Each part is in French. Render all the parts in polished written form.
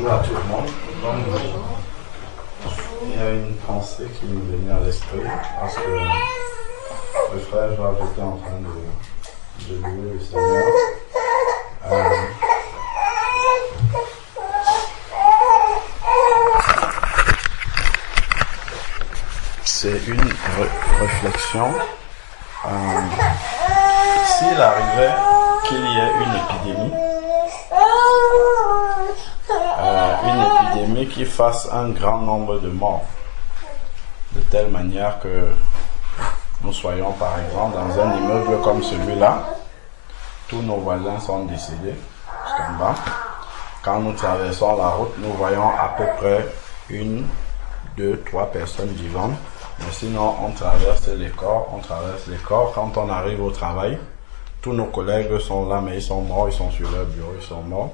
Bonjour à tout le monde. Donc, il y a une pensée qui m'est venue à l'esprit parce que le frère Joël était en train de louer le Seigneur. C'est une réflexion. S'il arrivait qu'il y ait une épidémie qui fasse un grand nombre de morts, de telle manière que nous soyons par exemple dans un immeuble comme celui-là, tous nos voisins sont décédés, jusqu'en bas. Quand nous traversons la route, nous voyons à peu près 1, 2, 3 personnes vivantes. Mais sinon, on traverse les corps. Quand on arrive au travail, tous nos collègues sont là, mais ils sont morts, ils sont sur leur bureau, ils sont morts.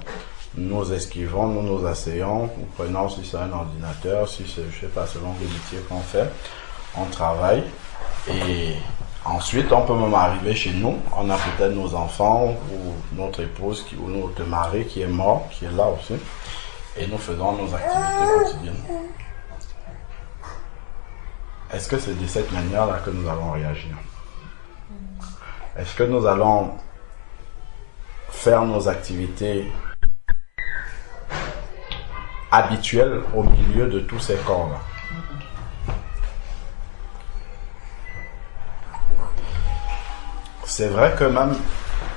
Nous esquivons, nous nous asseyons, nous prenons si c'est un ordinateur, si c'est, je sais pas, selon le métier qu'on fait, on travaille. Et ensuite, on peut même arriver chez nous, on a peut-être nos enfants ou notre épouse ou notre mari qui est mort, qui est là aussi. Et nous faisons nos activités quotidiennes. Est-ce que c'est de cette manière-là que nous allons réagir? Est-ce que nous allons faire nos activités habituelles au milieu de tous ces corps-là? C'est vrai que même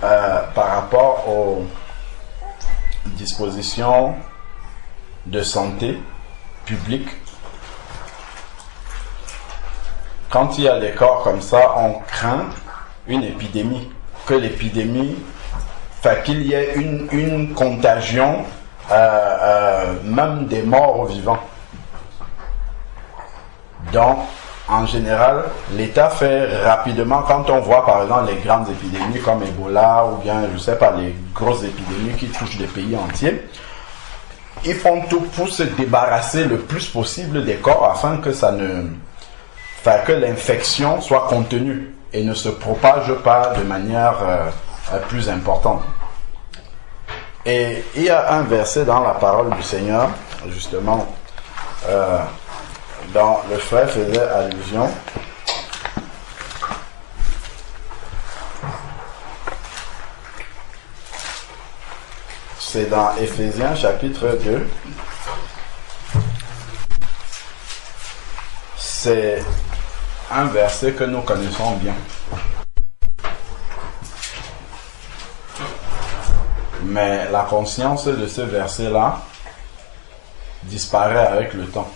par rapport aux dispositions de santé publique, quand il y a des corps comme ça, on craint une épidémie, que l'épidémie, qu'il y ait une contagion, même des morts aux vivants. Donc, en général, l'État fait rapidement, quand on voit par exemple les grandes épidémies comme Ebola ou bien, je ne sais pas, les grosses épidémies qui touchent des pays entiers, ils font tout pour se débarrasser le plus possible des corps afin que que l'infection soit contenue et ne se propage pas de manière plus importante. Et il y a un verset dans la parole du Seigneur, justement, dont le frère faisait allusion. C'est dans Éphésiens chapitre 2. C'est un verset que nous connaissons bien. Mais la conscience de ce verset-là disparaît avec le temps.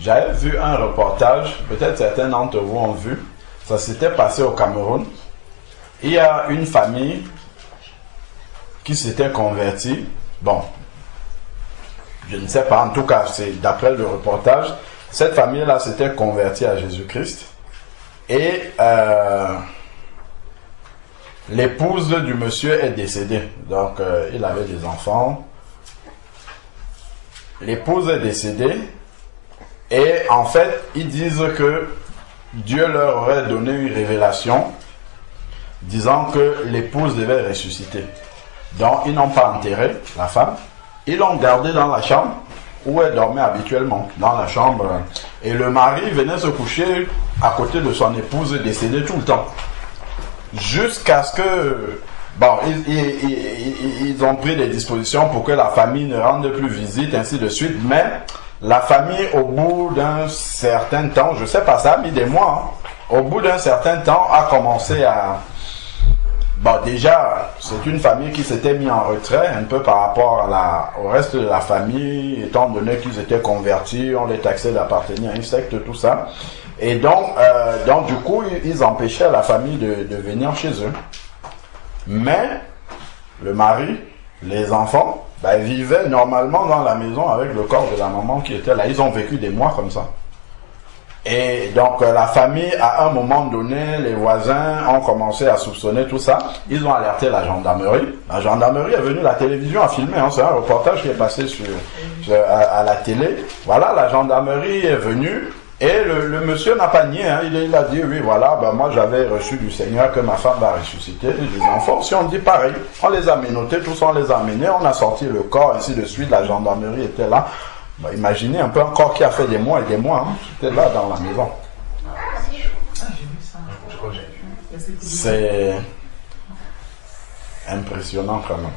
J'avais vu un reportage, peut-être certains d'entre vous ont vu, ça s'était passé au Cameroun. Il y a une famille qui s'était convertie. Bon, je ne sais pas, en tout cas, c'est d'après le reportage, cette famille-là s'était convertie à Jésus-Christ. Et l'épouse du monsieur est décédée. Donc, il avait des enfants. L'épouse est décédée. Et en fait, ils disent que Dieu leur aurait donné une révélation disant que l'épouse devait ressusciter. Donc, ils n'ont pas enterré la femme. Ils l'ont gardée dans la chambre où elle dormait habituellement, dans la chambre. Et le mari venait se coucher à côté de son épouse décédée tout le temps. Jusqu'à ce que... Bon, ils ont pris des dispositions pour que la famille ne rende plus visite, ainsi de suite. Mais la famille, au bout d'un certain temps, je ne sais pas, ça a mis des mois, au bout d'un certain temps, a commencé à... Bon, déjà, c'est une famille qui s'était mise en retrait un peu par rapport au reste de la famille, étant donné qu'ils étaient convertis, on les taxait d'appartenir à une secte, tout ça. Et donc du coup, ils empêchaient la famille de venir chez eux. Mais le mari, les enfants, vivaient normalement dans la maison avec le corps de la maman qui était là. Ils ont vécu des mois comme ça. Et donc la famille, à un moment donné, les voisins ont commencé à soupçonner tout ça. Ils ont alerté la gendarmerie. La gendarmerie est venue, la télévision a filmé, c'est un reportage qui est passé à la télé. Voilà, la gendarmerie est venue Et le monsieur n'a pas nié, hein. Il a dit, oui, voilà, ben moi j'avais reçu du Seigneur que ma femme va ressusciter. Les enfants, si on dit pareil, on les a menottés, tous on les a amenés, on a sorti le corps, ainsi de suite, la gendarmerie était là. Ben, imaginez un peu un corps qui a fait des mois et des mois, hein. C'était là dans la maison. C'est impressionnant vraiment.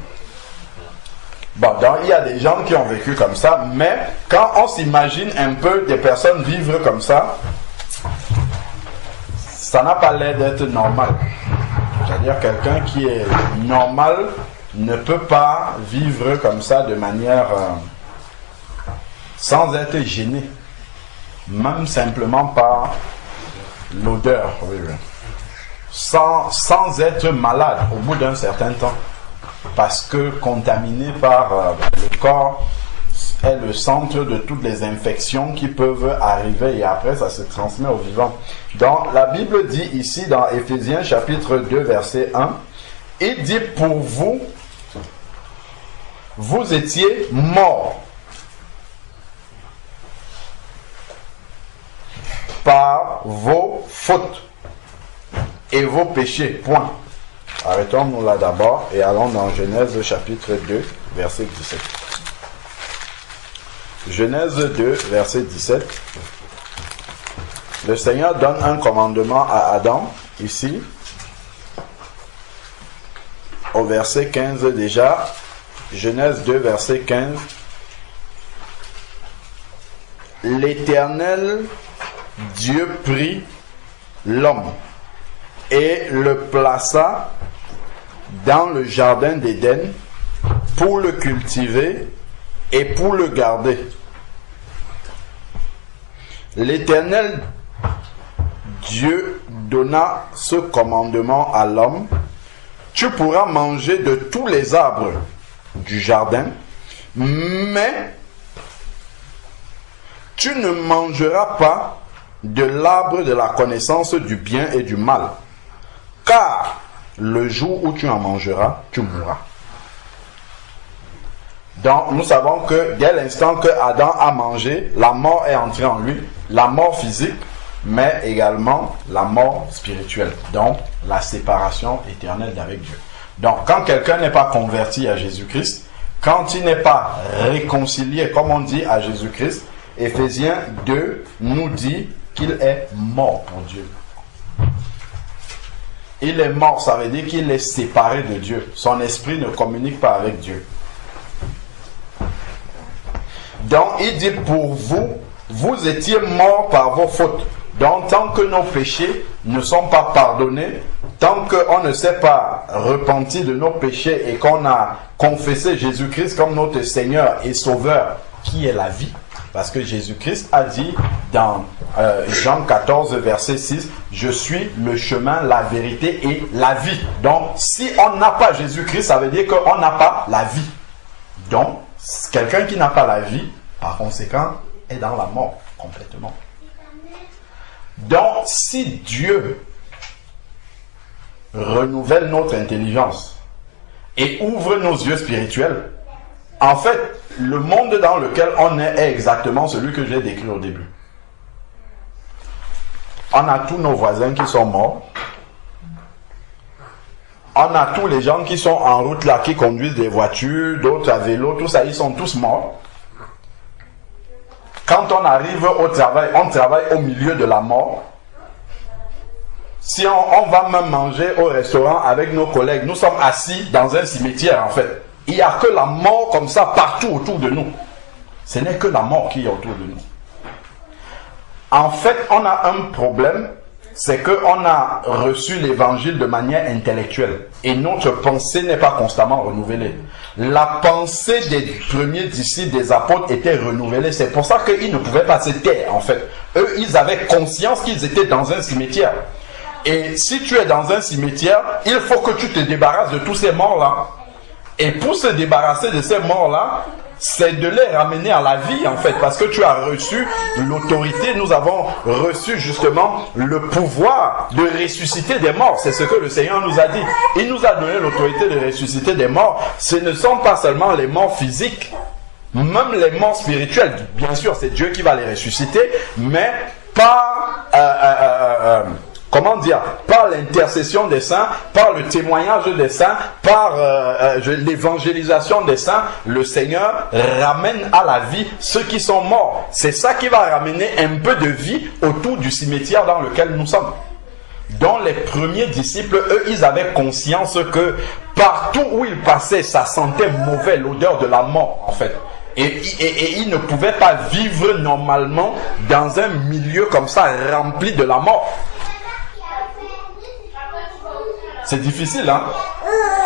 Bon, donc il y a des gens qui ont vécu comme ça, mais quand on s'imagine un peu des personnes vivre comme ça n'a pas l'air d'être normal. C'est-à-dire quelqu'un qui est normal ne peut pas vivre comme ça de manière sans être gêné, même simplement par l'odeur, oui, oui. Sans être malade au bout d'un certain temps. Parce que contaminé par le corps est le centre de toutes les infections qui peuvent arriver et après ça se transmet au vivant. Donc la Bible dit ici dans Éphésiens chapitre 2 verset 1, il dit pour vous, vous étiez morts par vos fautes et vos péchés, point. Arrêtons-nous là d'abord et allons dans Genèse chapitre 2, verset 17. Genèse 2, verset 17. Le Seigneur donne un commandement à Adam, ici, au verset 15 déjà. Genèse 2, verset 15. L'Éternel Dieu prit l'homme et le plaça dans le jardin d'Éden pour le cultiver et pour le garder. L'Éternel Dieu donna ce commandement à l'homme: tu pourras manger de tous les arbres du jardin, mais tu ne mangeras pas de l'arbre de la connaissance du bien et du mal, car le jour où tu en mangeras, tu mourras. Donc nous savons que dès l'instant que Adam a mangé, la mort est entrée en lui, la mort physique, mais également la mort spirituelle, donc la séparation éternelle d'avec Dieu. Donc quand quelqu'un n'est pas converti à Jésus-Christ, quand il n'est pas réconcilié, comme on dit, à Jésus-Christ, Éphésiens 2 nous dit qu'il est mort pour Dieu. Il est mort, ça veut dire qu'il est séparé de Dieu. Son esprit ne communique pas avec Dieu. Donc il dit pour vous, vous étiez morts par vos fautes. Donc tant que nos péchés ne sont pas pardonnés, tant qu'on ne s'est pas repenti de nos péchés et qu'on a confessé Jésus-Christ comme notre Seigneur et Sauveur, qui est la vie, parce que Jésus-Christ a dit dans Jean 14, verset 6, « Je suis le chemin, la vérité et la vie. » Donc, si on n'a pas Jésus-Christ, ça veut dire qu'on n'a pas la vie. Donc, quelqu'un qui n'a pas la vie, par conséquent, est dans la mort complètement. Donc, si Dieu renouvelle notre intelligence et ouvre nos yeux spirituels, en fait, le monde dans lequel on est exactement celui que j'ai décrit au début. On a tous nos voisins qui sont morts. On a tous les gens qui sont en route là, qui conduisent des voitures, d'autres à vélo, tout ça, ils sont tous morts. Quand on arrive au travail, on travaille au milieu de la mort. Si on va même manger au restaurant avec nos collègues, nous sommes assis dans un cimetière en fait. Il n'y a que la mort comme ça partout autour de nous. Ce n'est que la mort qui est autour de nous. En fait, on a un problème, c'est qu'on a reçu l'évangile de manière intellectuelle. Et notre pensée n'est pas constamment renouvelée. La pensée des premiers disciples, des apôtres, était renouvelée. C'est pour ça qu'ils ne pouvaient pas se taire, en fait. Eux, ils avaient conscience qu'ils étaient dans un cimetière. Et si tu es dans un cimetière, il faut que tu te débarrasses de tous ces morts-là. Et pour se débarrasser de ces morts-là, c'est de les ramener à la vie en fait, parce que tu as reçu l'autorité, nous avons reçu justement le pouvoir de ressusciter des morts. C'est ce que le Seigneur nous a dit. Il nous a donné l'autorité de ressusciter des morts. Ce ne sont pas seulement les morts physiques, même les morts spirituelles. Bien sûr, c'est Dieu qui va les ressusciter, mais par comment dire, par l'intercession des saints, par le témoignage des saints, par l'évangélisation des saints, le Seigneur ramène à la vie ceux qui sont morts. C'est ça qui va ramener un peu de vie autour du cimetière dans lequel nous sommes. Donc les premiers disciples, eux, ils avaient conscience que partout où ils passaient, ça sentait mauvais, l'odeur de la mort, en fait. Et ils ne pouvaient pas vivre normalement dans un milieu comme ça, rempli de la mort. C'est difficile, hein?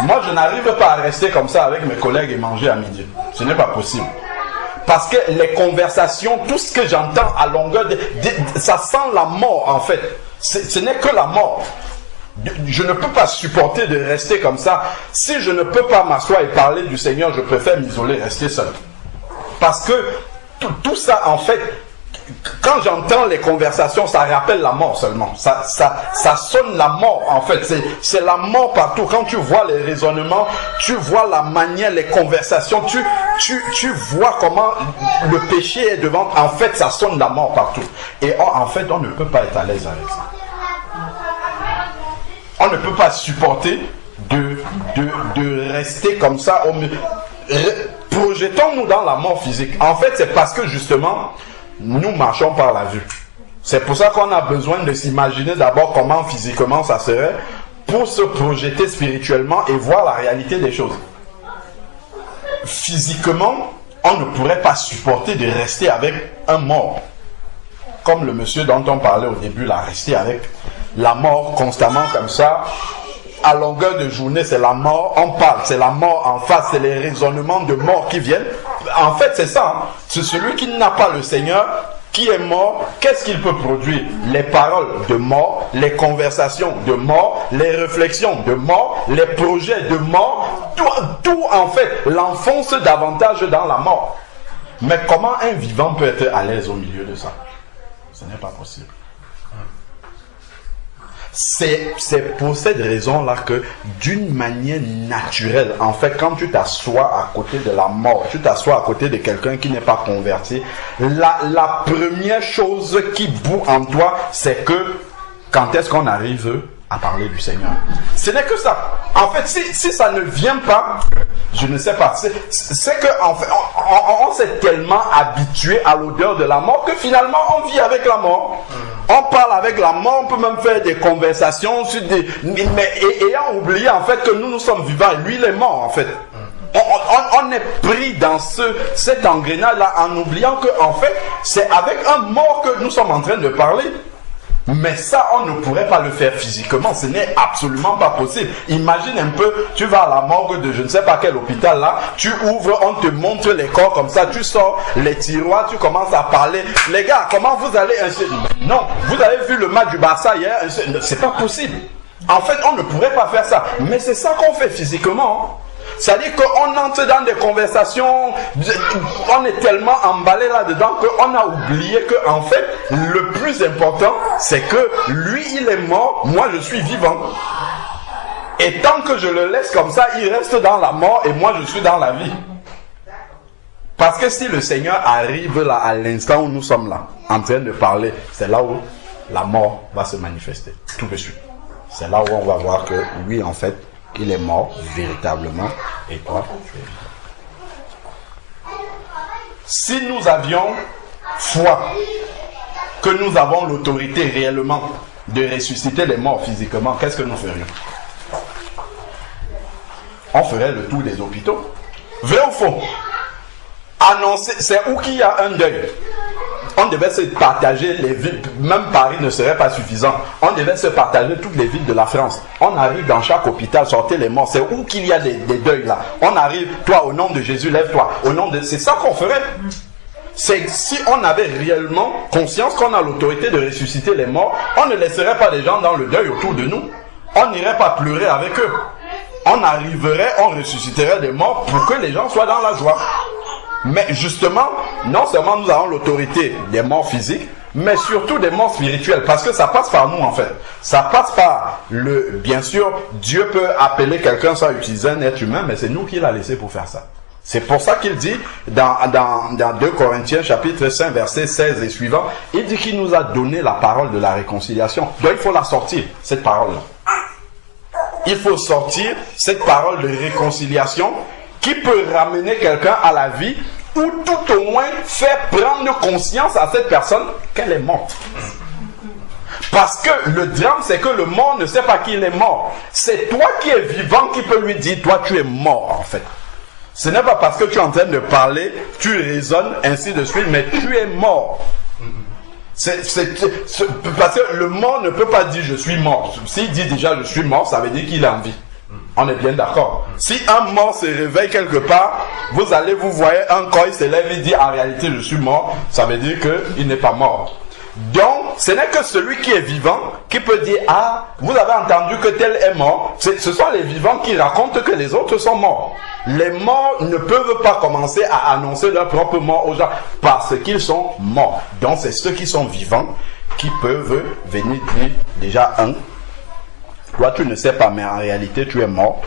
Moi, je n'arrive pas à rester comme ça avec mes collègues et manger à midi. Ce n'est pas possible. Parce que les conversations, tout ce que j'entends à longueur ça sent la mort, en fait. Ce n'est que la mort. Je ne peux pas supporter de rester comme ça. Si je ne peux pas m'asseoir et parler du Seigneur, je préfère m'isoler, rester seul. Parce que tout ça, en fait, quand j'entends les conversations, ça rappelle la mort seulement. Ça sonne la mort, en fait. C'est la mort partout. Quand tu vois les raisonnements, tu vois la manière, les conversations, tu vois comment le péché est devant. En fait, ça sonne la mort partout. Et en fait, on ne peut pas être à l'aise avec ça. On ne peut pas supporter de rester comme ça. Projetons-nous dans la mort physique. En fait, c'est parce que justement, nous marchons par la vue. C'est pour ça qu'on a besoin de s'imaginer d'abord comment physiquement ça serait pour se projeter spirituellement et voir la réalité des choses. Physiquement, on ne pourrait pas supporter de rester avec un mort. Comme le monsieur dont on parlait au début, là, rester avec la mort constamment comme ça. À longueur de journée, c'est la mort, on parle, c'est la mort en face, c'est les raisonnements de mort qui viennent. En fait, c'est ça, hein. C'est celui qui n'a pas le Seigneur, qui est mort, qu'est-ce qu'il peut produire? Les paroles de mort, les conversations de mort, les réflexions de mort, les projets de mort, tout en fait l'enfonce davantage dans la mort. Mais comment un vivant peut être à l'aise au milieu de ça? Ce n'est pas possible. C'est pour cette raison-là que, d'une manière naturelle, en fait, quand tu t'assois à côté de la mort, tu t'assois à côté de quelqu'un qui n'est pas converti, la première chose qui bout en toi, c'est que, quand est-ce qu'on arrive à parler du Seigneur? Ce n'est que ça. En fait, si ça ne vient pas, je ne sais pas. C'est que en fait, on s'est tellement habitué à l'odeur de la mort que finalement on vit avec la mort. On parle avec la mort, on peut même faire des conversations sur mais ayant oublié en fait que nous sommes vivants et lui il est mort en fait. On est pris dans cet engrenage-là en oubliant que en fait c'est avec un mort que nous sommes en train de parler. Mais ça, on ne pourrait pas le faire physiquement. Ce n'est absolument pas possible. Imagine un peu, tu vas à la morgue de je ne sais pas quel hôpital là, tu ouvres, on te montre les corps comme ça, tu sors les tiroirs, tu commences à parler. Les gars, comment vous allez... Non, vous avez vu le match du Barça hier, c'est pas possible. En fait, on ne pourrait pas faire ça. Mais c'est ça qu'on fait physiquement. C'est-à-dire qu'on entre dans des conversations, on est tellement emballé là-dedans qu'on a oublié qu'en fait, le plus important, c'est que lui, il est mort, moi, je suis vivant. Et tant que je le laisse comme ça, il reste dans la mort et moi, je suis dans la vie. Parce que si le Seigneur arrive là, à l'instant où nous sommes là, en train de parler, c'est là où la mort va se manifester, tout de suite. C'est là où on va voir que, oui, en fait, il est mort véritablement et toi. Si nous avions foi que nous avons l'autorité réellement de ressusciter les morts physiquement, qu'est-ce que nous ferions? On ferait le tour des hôpitaux. Vrai ou faux? Annoncer, c'est où qu'il y a un deuil. On devait se partager les villes, même Paris ne serait pas suffisant. On devait se partager toutes les villes de la France. On arrive dans chaque hôpital, sortez les morts. C'est où qu'il y a des deuils là. On arrive, toi au nom de Jésus, lève-toi. Au nom de... C'est ça qu'on ferait. C'est si on avait réellement conscience qu'on a l'autorité de ressusciter les morts, on ne laisserait pas les gens dans le deuil autour de nous. On n'irait pas pleurer avec eux. On arriverait, on ressusciterait des morts pour que les gens soient dans la joie. Mais justement, non seulement nous avons l'autorité des morts physiques, mais surtout des morts spirituelles, parce que ça passe par nous en fait. Ça passe par bien sûr, Dieu peut appeler quelqu'un sans utiliser un être humain, mais c'est nous qui l'a laissé pour faire ça. C'est pour ça qu'il dit dans 2 Corinthiens chapitre 5 verset 16 et suivant, il dit qu'il nous a donné la parole de la réconciliation. Donc il faut la sortir, cette parole-là. Il faut sortir cette parole de réconciliation qui peut ramener quelqu'un à la vie ou tout au moins faire prendre conscience à cette personne qu'elle est morte. Parce que le drame, c'est que le mort ne sait pas qu'il est mort. C'est toi qui es vivant qui peut lui dire, toi tu es mort en fait. Ce n'est pas parce que tu es en train de parler, tu raisonnes, ainsi de suite, mais tu es mort. Parce que le mort ne peut pas dire je suis mort. S'il dit déjà je suis mort, ça veut dire qu'il est en vie. On est bien d'accord. Si un mort se réveille quelque part, vous allez vous voyez un corps, il se lève et dit en réalité je suis mort, ça veut dire qu'il n'est pas mort. Donc, ce n'est que celui qui est vivant qui peut dire « Ah, vous avez entendu que tel est mort ». Ce sont les vivants qui racontent que les autres sont morts. Les morts ne peuvent pas commencer à annoncer leur propre mort aux gens parce qu'ils sont morts. Donc, c'est ceux qui sont vivants qui peuvent venir dire déjà toi tu ne sais pas, mais en réalité tu es mort.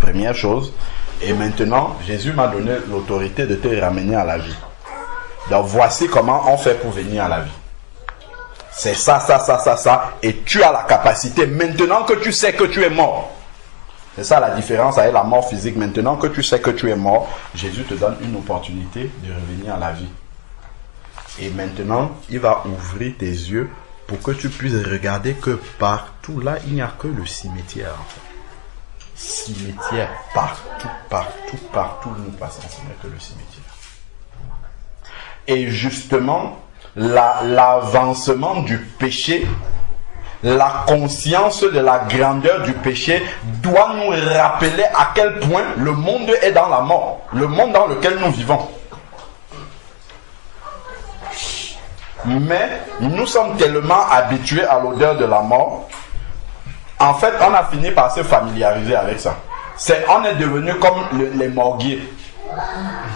Première chose. Et maintenant, Jésus m'a donné l'autorité de te ramener à la vie. Donc, voici comment on fait pour venir à la vie. C'est ça, et tu as la capacité, maintenant que tu sais que tu es mort. C'est ça la différence avec la mort physique. Maintenant que tu sais que tu es mort, Jésus te donne une opportunité de revenir à la vie. Et maintenant, il va ouvrir tes yeux pour que tu puisses regarder que partout là, il n'y a que le cimetière. Cimetière, partout où nous passons, ce n'est que le cimetière. Et justement, l'avancement du péché, la conscience de la grandeur du péché doit nous rappeler à quel point le monde est dans la mort, le monde dans lequel nous vivons. Mais nous sommes tellement habitués à l'odeur de la mort, en fait on a fini par se familiariser avec ça. On est devenu comme les morguiers.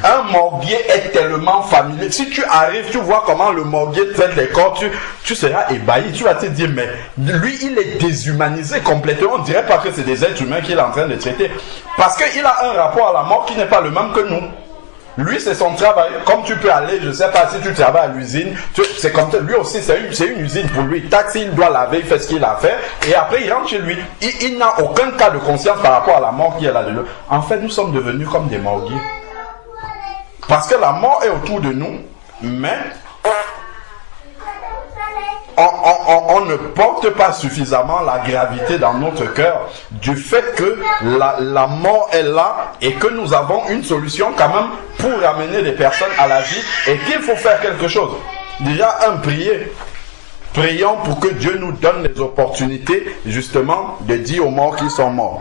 Un morguier est tellement familier. Si tu arrives, tu vois comment le morguier traite les corps, tu seras ébahi. Tu vas te dire, mais lui, il est déshumanisé complètement. On ne dirait pas que c'est des êtres humains qu'il est en train de traiter. Parce qu'il a un rapport à la mort qui n'est pas le même que nous. Lui, c'est son travail. Comme tu peux aller, je ne sais pas si tu travailles à l'usine, c'est comme ça. Lui aussi, c'est une usine pour lui. Taxi, il doit laver, il fait ce qu'il a à faire. Et après, il rentre chez lui. Il n'a aucun cas de conscience par rapport à la mort qui est là-dedans. En fait, nous sommes devenus comme des morguiers. Parce que la mort est autour de nous, mais on ne porte pas suffisamment la gravité dans notre cœur du fait que la mort est là et que nous avons une solution quand même pour ramener les personnes à la vie et qu'il faut faire quelque chose. Déjà, prier. Prions pour que Dieu nous donne les opportunités justement de dire aux morts qu'ils sont morts.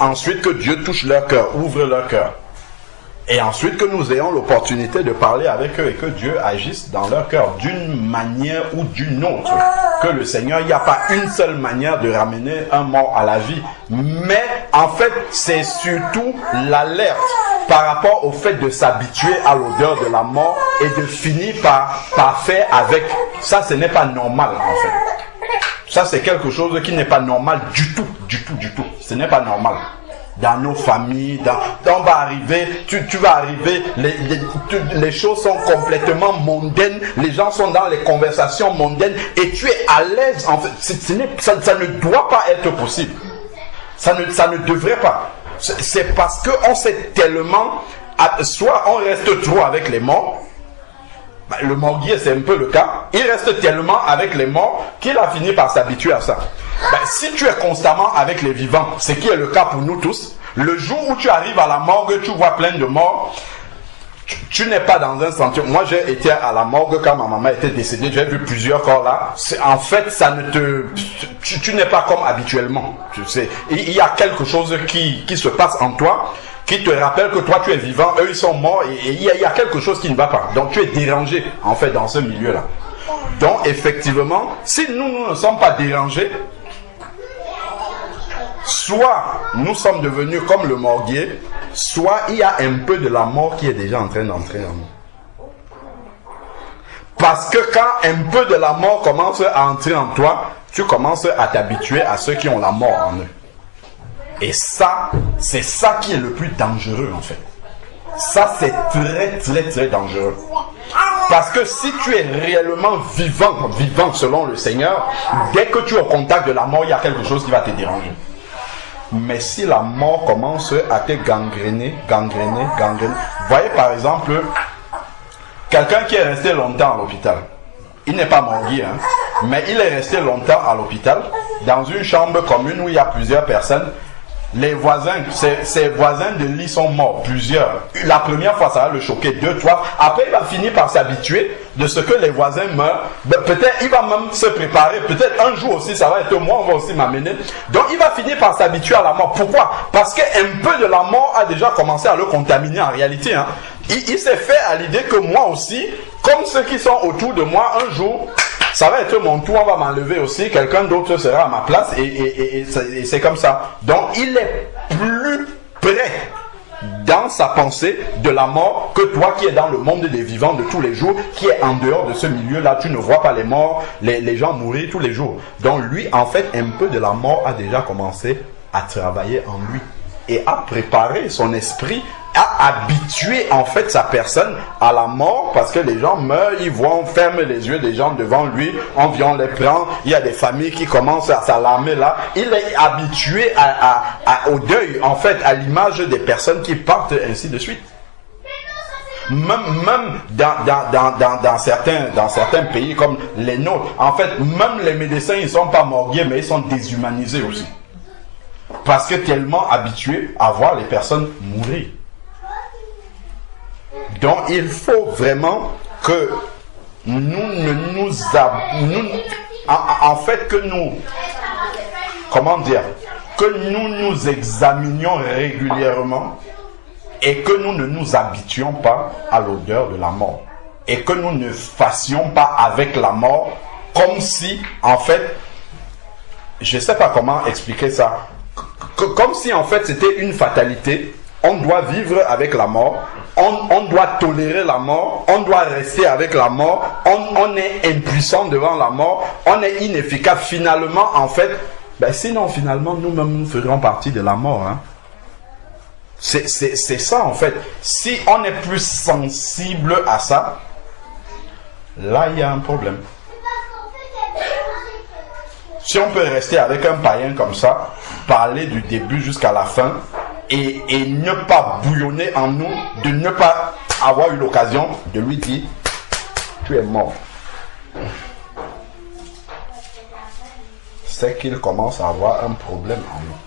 Ensuite, que Dieu touche leur cœur, ouvre leur cœur. Et ensuite que nous ayons l'opportunité de parler avec eux et que Dieu agisse dans leur cœur d'une manière ou d'une autre. Que le Seigneur, il n'y a pas une seule manière de ramener un mort à la vie. Mais en fait, c'est surtout l'alerte par rapport au fait de s'habituer à l'odeur de la mort et de finir par faire avec. Ça, ce n'est pas normal en fait. Ça, c'est quelque chose qui n'est pas normal du tout. Ce n'est pas normal. Dans nos familles, on va arriver, tu vas arriver, les choses sont complètement mondaines, les gens sont dans les conversations mondaines et tu es à l'aise. En fait, ça ne doit pas être possible. Ça ne devrait pas. C'est parce qu'on s'est tellement, soit on reste trop avec les morts, le morguier c'est un peu le cas, il reste tellement avec les morts qu'il a fini par s'habituer à ça. Si tu es constamment avec les vivants, ce qui est le cas pour nous tous, le jour où tu arrives à la morgue, tu vois plein de morts, tu n'es pas dans un sentiment. Moi, j'ai été à la morgue quand ma maman était décédée, j'ai vu plusieurs corps là. En fait, tu n'es pas comme habituellement. Tu sais, il y a quelque chose qui se passe en toi, qui te rappelle que toi tu es vivant, eux ils sont morts, et il y a quelque chose qui ne va pas. Donc tu es dérangé en fait dans ce milieu-là. Donc effectivement, si nous ne sommes pas dérangés, soit nous sommes devenus comme le morguier, soit il y a un peu de la mort qui est déjà en train d'entrer en nous. Parce que quand un peu de la mort commence à entrer en toi, tu commences à t'habituer à ceux qui ont la mort en eux. Et ça, c'est ça qui est le plus dangereux en fait. Ça, c'est très, très, très dangereux. Parce que si tu es réellement vivant selon le Seigneur, dès que tu es au contact de la mort, il y a quelque chose qui va te déranger. Mais si la mort commence à te gangréner, voyez par exemple, quelqu'un qui est resté longtemps à l'hôpital, il n'est pas morgué, hein, mais il est resté longtemps à l'hôpital, dans une chambre commune où il y a plusieurs personnes. Les voisins, ses voisins de lit sont morts, plusieurs. La première fois, ça va le choquer, 2, 3. Après, il va finir par s'habituer de ce que les voisins meurent. Peut-être, il va même se préparer. Peut-être un jour aussi, ça va être moi, on va aussi m'amener. Donc, il va finir par s'habituer à la mort. Pourquoi? Parce qu'un peu de la mort a déjà commencé à le contaminer en réalité. Hein. Il s'est fait à l'idée que moi aussi, comme ceux qui sont autour de moi, un jour, ça va être mon tour, on va m'enlever aussi, quelqu'un d'autre sera à ma place et c'est comme ça. Donc il est plus près dans sa pensée de la mort que toi qui es dans le monde des vivants de tous les jours, qui est en dehors de ce milieu-là. Tu ne vois pas les morts, les gens mourir tous les jours. Donc lui, en fait, un peu de la mort a déjà commencé à travailler en lui et à préparer son esprit, à habituer en fait sa personne à la mort, parce que les gens meurent, ils voient, on ferme les yeux des gens devant lui, on vient les prendre, il y a des familles qui commencent à s'alarmer là. Il est habitué au deuil en fait, à l'image des personnes qui partent ainsi de suite. Même dans certains pays comme les nôtres, en fait, même les médecins, ils ne sont pas morgués, mais ils sont déshumanisés aussi. Parce que tellement habitués à voir les personnes mourir. Donc il faut vraiment que que nous nous examinions régulièrement et que nous ne nous habituions pas à l'odeur de la mort. Et que nous ne fassions pas avec la mort comme si, en fait, je ne sais pas comment expliquer ça, comme si en fait c'était une fatalité. On doit vivre avec la mort, on doit tolérer la mort, on doit rester avec la mort, on est impuissant devant la mort, on est inefficace. Finalement, en fait, sinon finalement nous-mêmes nous ferons partie de la mort. Hein. C'est ça en fait. Si on est plus sensible à ça, là il y a un problème. Si on peut rester avec un païen comme ça, parler du début jusqu'à la fin, et ne pas bouillonner en nous, de ne pas avoir eu l'occasion de lui dire tu es mort, c'est qu'il commence à avoir un problème en nous.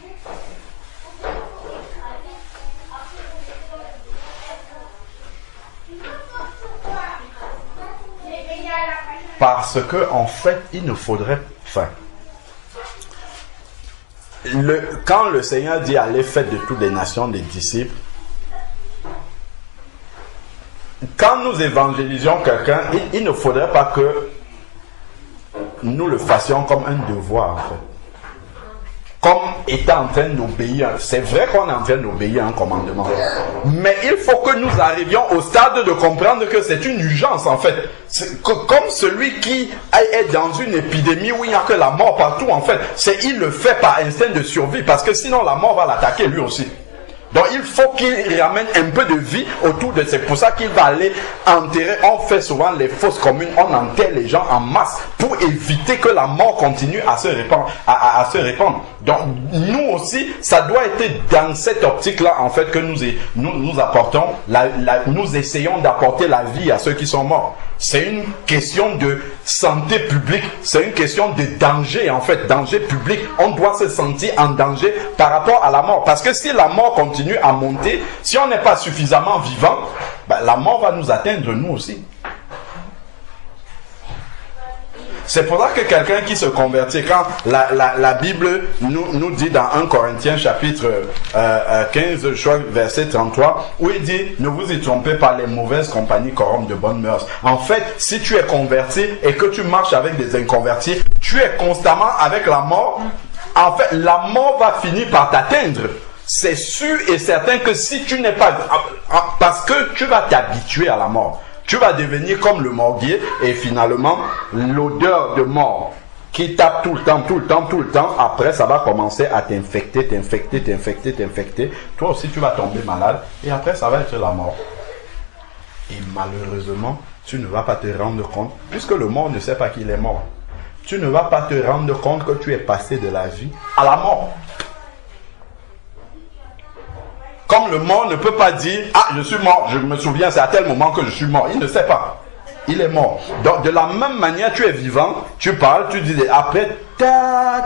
Parce que en fait il ne faudrait quand le Seigneur dit allez faites de toutes les nations des disciples, quand nous évangélisions quelqu'un, il ne faudrait pas que nous le fassions comme un devoir en fait. Comme étant en train d'obéir. C'est vrai qu'on est en train d'obéir à un commandement. Mais il faut que nous arrivions au stade de comprendre que c'est une urgence en fait. Comme celui qui est dans une épidémie où il n'y a que la mort partout en fait. Il le fait par instinct de survie parce que sinon la mort va l'attaquer lui aussi. Donc il faut qu'il ramène un peu de vie autour de. C'est pour ça qu'il va aller enterrer. On fait souvent les fosses communes. On enterre les gens en masse pour éviter que la mort continue à se répandre. Donc nous aussi, ça doit être dans cette optique-là en fait que nous apportons, nous essayons d'apporter la vie à ceux qui sont morts. C'est une question de santé publique, c'est une question de danger en fait, danger public. On doit se sentir en danger par rapport à la mort. Parce que si la mort continue à monter, si on n'est pas suffisamment vivant, la mort va nous atteindre nous aussi. C'est pour ça que quelqu'un qui se convertit, quand la Bible nous dit dans 1 Corinthiens chapitre 15, je crois, verset 33, où il dit, ne vous y trompez pas, les mauvaises compagnies corrompent de bonnes mœurs. En fait, si tu es converti et que tu marches avec des inconvertis, tu es constamment avec la mort. En fait, la mort va finir par t'atteindre. C'est sûr et certain que si tu n'es pas... Parce que tu vas t'habituer à la mort. Tu vas devenir comme le morguier et finalement, l'odeur de mort qui tape tout le temps, après ça va commencer à t'infecter. Toi aussi tu vas tomber malade et après ça va être la mort. Et malheureusement, tu ne vas pas te rendre compte, puisque le mort ne sait pas qu'il est mort. Tu ne vas pas te rendre compte que tu es passé de la vie à la mort. Comme le mort ne peut pas dire « Ah, je suis mort, je me souviens, c'est à tel moment que je suis mort. » Il ne sait pas. Il est mort. Donc, de la même manière, tu es vivant, tu parles, tu dis, après,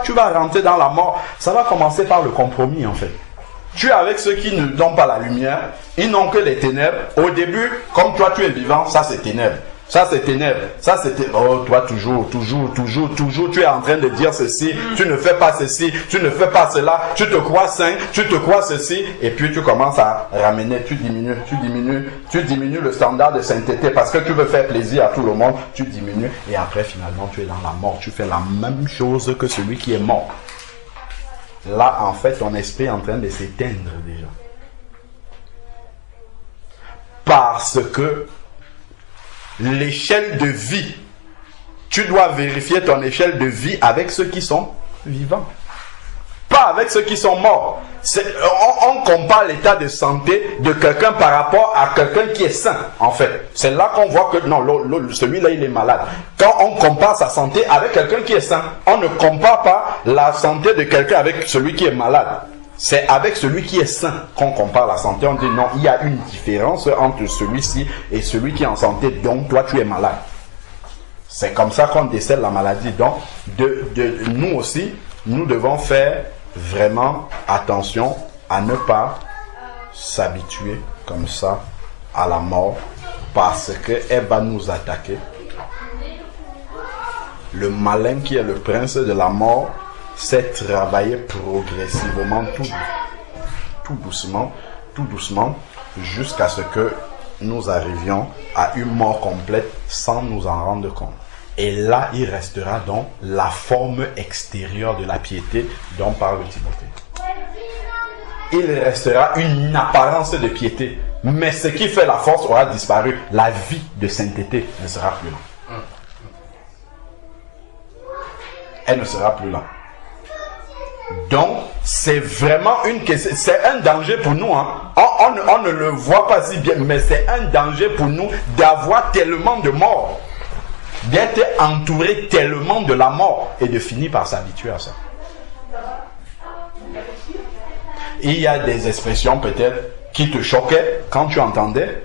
tu vas rentrer dans la mort. Ça va commencer par le compromis, en fait. Tu es avec ceux qui ne donnent pas la lumière, ils n'ont que les ténèbres. Au début, comme toi, tu es vivant, ça c'est ténèbres. Ça c'est ténèbres, ça c'était... Oh, toi toujours, tu es en train de dire ceci, tu ne fais pas ceci, tu ne fais pas cela, tu te crois saint, tu te crois ceci, et puis tu commences à ramener, tu diminues le standard de sainteté parce que tu veux faire plaisir à tout le monde, tu diminues, et après finalement tu es dans la mort, tu fais la même chose que celui qui est mort. Là, en fait, ton esprit est en train de s'éteindre déjà. Parce que l'échelle de vie, tu dois vérifier ton échelle de vie avec ceux qui sont vivants, pas avec ceux qui sont morts. On compare l'état de santé de quelqu'un par rapport à quelqu'un qui est sain, en fait. C'est là qu'on voit que non, celui-là il est malade. Quand on compare sa santé avec quelqu'un qui est sain, on ne compare pas la santé de quelqu'un avec celui qui est malade. C'est avec celui qui est sain qu'on compare la santé. On dit non, il y a une différence entre celui-ci et celui qui est en santé, donc toi tu es malade. C'est comme ça qu'on décèle la maladie. Donc, nous aussi, nous devons faire vraiment attention à ne pas s'habituer comme ça à la mort parce qu'elle va nous attaquer. Le malin qui est le prince de la mort c'est travailler progressivement, tout doucement, jusqu'à ce que nous arrivions à une mort complète sans nous en rendre compte. Et là, il restera donc la forme extérieure de la piété dont parle Timothée. Il restera une apparence de piété, mais ce qui fait la force aura disparu. La vie de sainteté ne sera plus là. Elle ne sera plus là. Donc, c'est vraiment c'est un danger pour nous. Hein. On ne le voit pas si bien, mais c'est un danger pour nous d'avoir tellement de morts, d'être entouré tellement de la mort et de finir par s'habituer à ça. Il y a des expressions peut-être qui te choquaient quand tu entendais.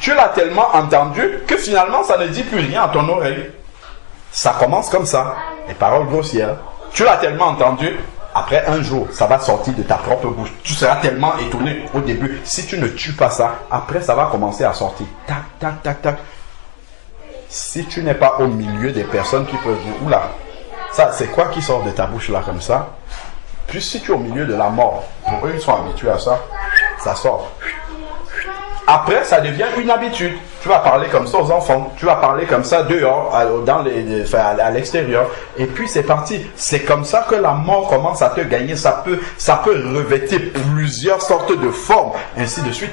Tu l'as tellement entendu que finalement ça ne dit plus rien à ton oreille. Ça commence comme ça, les paroles grossières. Tu l'as tellement entendu. Après un jour, ça va sortir de ta propre bouche. Tu seras tellement étonné au début. Si tu ne tues pas ça, après ça va commencer à sortir. Tac, tac, tac, tac. Si tu n'es pas au milieu des personnes qui peuvent dire, oula, ça c'est quoi qui sort de ta bouche là comme ça? Puis si tu es au milieu de la mort, pour eux ils sont habitués à ça, ça sort. Après, ça devient une habitude. Tu vas parler comme ça aux enfants. Tu vas parler comme ça dehors, à l'extérieur. Et puis, c'est parti. C'est comme ça que la mort commence à te gagner. Ça peut revêtir plusieurs sortes de formes, ainsi de suite.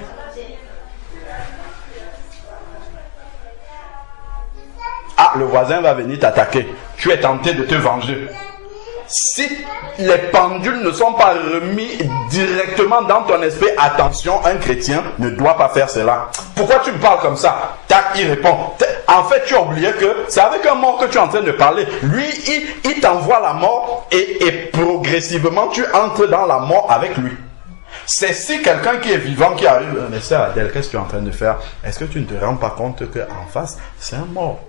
Ah, le voisin va venir t'attaquer. Tu es tenté de te venger. Si les pendules ne sont pas remis directement dans ton esprit, attention, un chrétien ne doit pas faire cela. Pourquoi tu me parles comme ça? Tac, il répond. En fait, tu as oublié que c'est avec un mort que tu es en train de parler. Lui, il t'envoie la mort et progressivement, tu entres dans la mort avec lui. C'est si quelqu'un qui est vivant qui arrive, mais sœur Adèle, qu'est-ce que tu es en train de faire? Est-ce que tu ne te rends pas compte qu'en face, c'est un mort?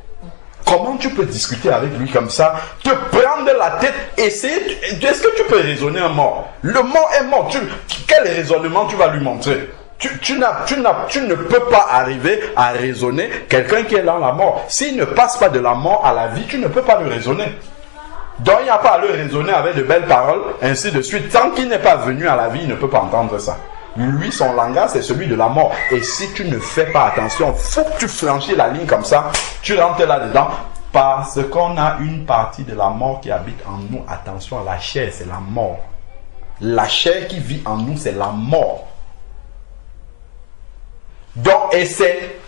Comment tu peux discuter avec lui comme ça, te prendre la tête, essayer, est-ce que tu peux raisonner un mort? Le mort est mort, quel raisonnement tu vas lui montrer? Tu ne peux pas arriver à raisonner quelqu'un qui est dans la mort. S'il ne passe pas de la mort à la vie, tu ne peux pas le raisonner. Donc il n'y a pas à le raisonner avec de belles paroles, ainsi de suite. Tant qu'il n'est pas venu à la vie, il ne peut pas entendre ça. Lui, son langage, c'est celui de la mort. Et si tu ne fais pas attention, faut que tu franchis la ligne comme ça, tu rentres là-dedans, parce qu'on a une partie de la mort qui habite en nous. Attention, la chair, c'est la mort. La chair qui vit en nous, c'est la mort. Donc, et c'est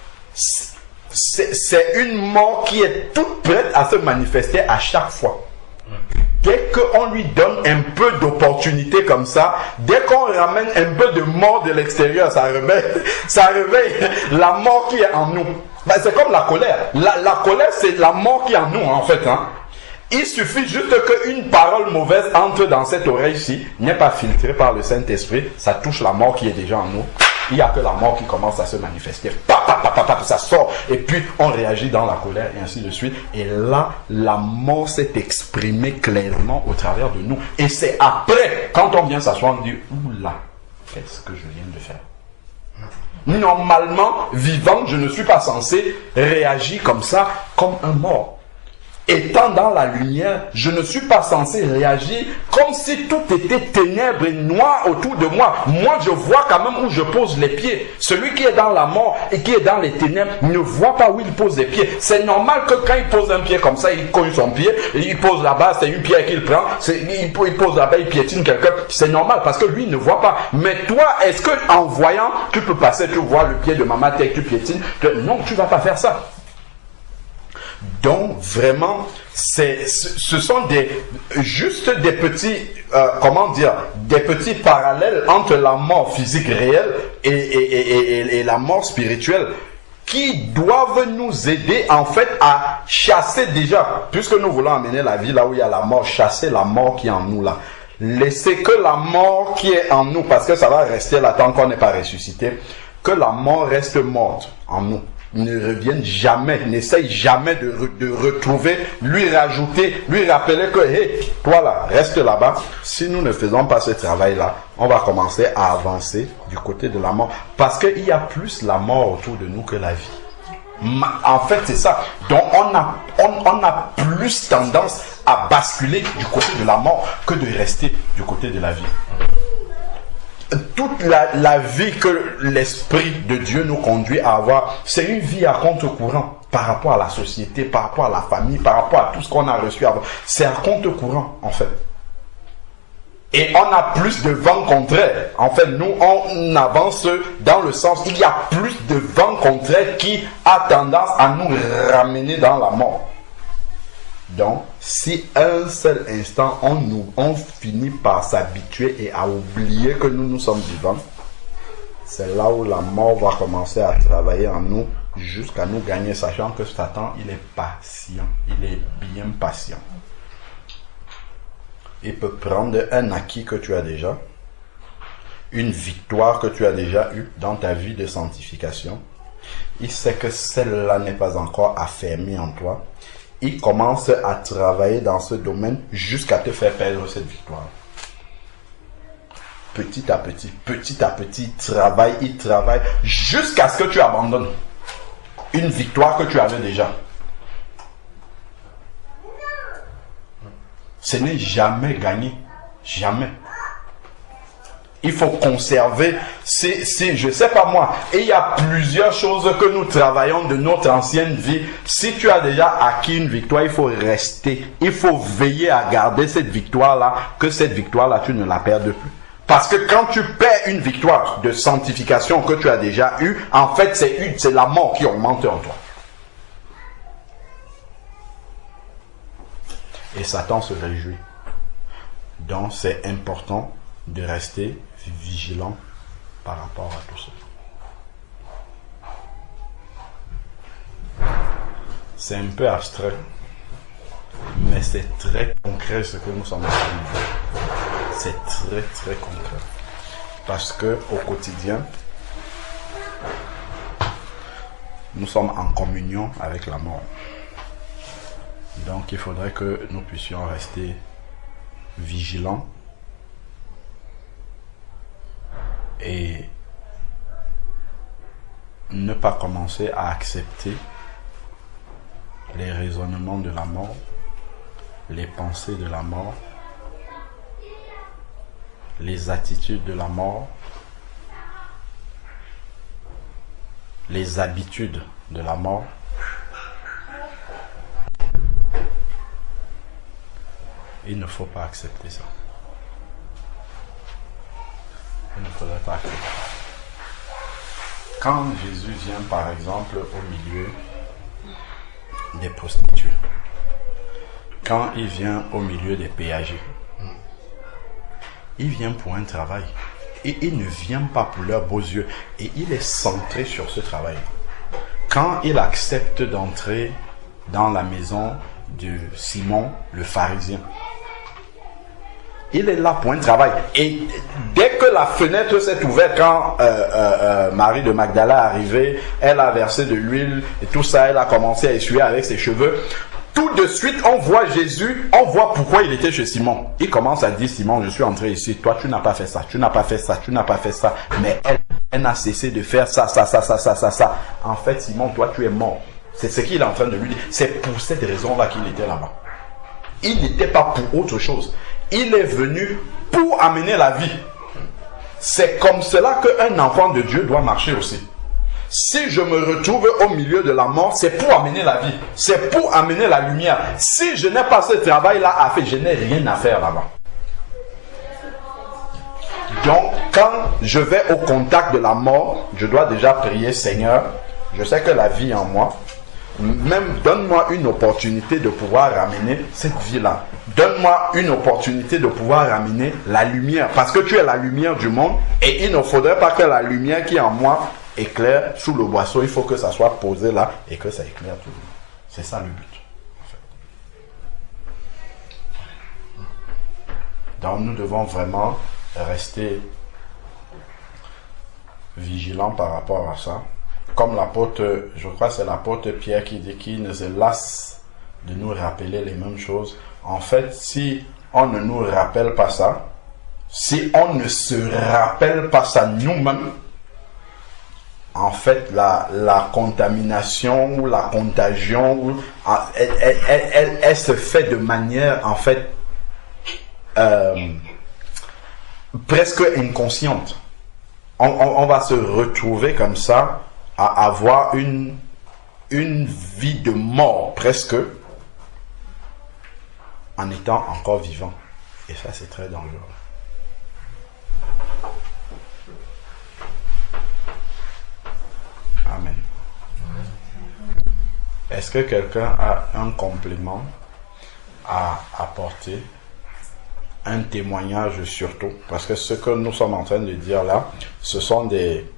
une mort qui est toute prête à se manifester à chaque fois. dès qu'on lui donne un peu d'opportunité comme ça, dès qu'on ramène un peu de mort de l'extérieur, ça réveille la mort qui est en nous. Ben, c'est comme la colère. La colère, c'est la mort qui est en nous, en fait. Hein. Il suffit juste qu'une parole mauvaise entre dans cette oreille-ci, n'est pas filtrée par le Saint-Esprit, ça touche la mort qui est déjà en nous. Il n'y a que la mort qui commence à se manifester. Ça sort. Et puis, on réagit dans la colère et ainsi de suite. Et là, la mort s'est exprimée clairement au travers de nous. Et c'est après, quand on vient s'asseoir, on dit, oula, qu'est-ce que je viens de faire? Normalement, vivant, je ne suis pas censé réagir comme ça, comme un mort. Étant dans la lumière, je ne suis pas censé réagir comme si tout était ténèbres et noir autour de moi. Moi, je vois quand même où je pose les pieds. Celui qui est dans la mort et qui est dans les ténèbres ne voit pas où il pose les pieds. C'est normal que quand il pose un pied comme ça, il cogne son pied, et il pose là-bas, c'est une pierre qu'il prend, il pose là-bas, il piétine quelqu'un. C'est normal parce que lui, il ne voit pas. Mais toi, est-ce que en voyant, tu peux passer, tu vois le pied de maman, tu piétines? Non, tu ne vas pas faire ça. Donc, vraiment, ce sont juste des petits, des petits parallèles entre la mort physique réelle et la mort spirituelle qui doivent nous aider, en fait, à chasser déjà, puisque nous voulons amener la vie là où il y a la mort, chasser la mort qui est en nous là. Laisser que la mort qui est en nous, parce que ça va rester là tant qu'on n'est pas ressuscité, que la mort reste morte en nous. Ne revienne jamais, n'essaye jamais de retrouver, lui rajouter, lui rappeler que, hey, toi là, reste là-bas. Si nous ne faisons pas ce travail-là, on va commencer à avancer du côté de la mort. Parce qu'il y a plus la mort autour de nous que la vie. En fait, c'est ça. Donc, on a plus tendance à basculer du côté de la mort que de rester du côté de la vie. Toute la vie que l'Esprit de Dieu nous conduit à avoir, c'est une vie à contre-courant par rapport à la société, par rapport à la famille, par rapport à tout ce qu'on a reçu avant. C'est à contre-courant, en fait. Et on a plus de vent contraire. En fait, nous, on avance dans le sens, il y a plus de vent contraire qui a tendance à nous ramener dans la mort. Donc, si un seul instant, on finit par s'habituer et à oublier que nous sommes vivants, c'est là où la mort va commencer à travailler en nous jusqu'à nous gagner, sachant que Satan, il est patient, il est bien patient. Il peut prendre un acquis que tu as déjà, une victoire que tu as déjà eue dans ta vie de sanctification. Il sait que celle-là n'est pas encore affermie en toi. Il commence à travailler dans ce domaine jusqu'à te faire perdre cette victoire. Petit à petit, il travaille jusqu'à ce que tu abandonnes une victoire que tu avais déjà. Ce n'est jamais gagné. Jamais. Il faut conserver, je ne sais pas moi, et il y a plusieurs choses que nous travaillons de notre ancienne vie. Si tu as déjà acquis une victoire, il faut rester, il faut veiller à garder cette victoire-là, que cette victoire-là, tu ne la perdes plus. Parce que quand tu perds une victoire de sanctification que tu as déjà eue, en fait, c'est la mort qui augmente en toi. Et Satan se réjouit. Donc, c'est important de rester vigilant par rapport à tout ça. C'est un peu abstrait, mais c'est très concret ce que nous sommes en train de faire. C'est très très concret. Parce que au quotidien, nous sommes en communion avec la mort. Donc il faudrait que nous puissions rester vigilants et ne pas commencer à accepter les raisonnements de la mort, les pensées de la mort, les attitudes de la mort, les habitudes de la mort. Il ne faut pas accepter ça. Il ne faudrait pas accepter. Quand Jésus vient, par exemple, au milieu des prostituées, quand il vient au milieu des péagers, il vient pour un travail. Et il ne vient pas pour leurs beaux yeux. Et il est centré sur ce travail. Quand il accepte d'entrer dans la maison de Simon le pharisien, il est là pour un travail. Et dès que la fenêtre s'est ouverte, quand Marie de Magdala est arrivée, elle a versé de l'huile et tout ça, elle a commencé à essuyer avec ses cheveux. Tout de suite, on voit Jésus, on voit pourquoi il était chez Simon. Il commence à dire, Simon, je suis entré ici, toi tu n'as pas fait ça, tu n'as pas fait ça, tu n'as pas fait ça. Mais elle n'a cessé de faire ça. En fait, Simon, toi tu es mort. C'est ce qu'il est en train de lui dire. C'est pour cette raison-là qu'il était là-bas. Il n'était pas pour autre chose. Il est venu pour amener la vie. C'est comme cela qu'un enfant de Dieu doit marcher aussi. Si je me retrouve au milieu de la mort, c'est pour amener la vie. C'est pour amener la lumière. Si je n'ai pas ce travail-là à faire, je n'ai rien à faire là-bas. Donc, quand je vais au contact de la mort, je dois déjà prier, Seigneur, je sais que la vie est en moi. Même donne-moi une opportunité de pouvoir ramener cette vie-là. Donne-moi une opportunité de pouvoir ramener la lumière. Parce que tu es la lumière du monde. Et il ne faudrait pas que la lumière qui est en moi éclaire sous le boisseau. Il faut que ça soit posé là et que ça éclaire tout le monde. C'est ça le but. Donc nous devons vraiment rester vigilants par rapport à ça. Comme l'apôtre, je crois que c'est l'apôtre Pierre qui dit qu'il ne se lasse de nous rappeler les mêmes choses. En fait, si on ne nous rappelle pas ça, si on ne se rappelle pas ça nous-mêmes, en fait, la contamination ou la contagion, elle se fait de manière, en fait, presque inconsciente. On va se retrouver comme ça, à avoir une vie de mort presque en étant encore vivant. Et ça, c'est très dangereux. Amen. Est-ce que quelqu'un a un complément à apporter? Un témoignage surtout? Parce que ce que nous sommes en train de dire là, ce sont des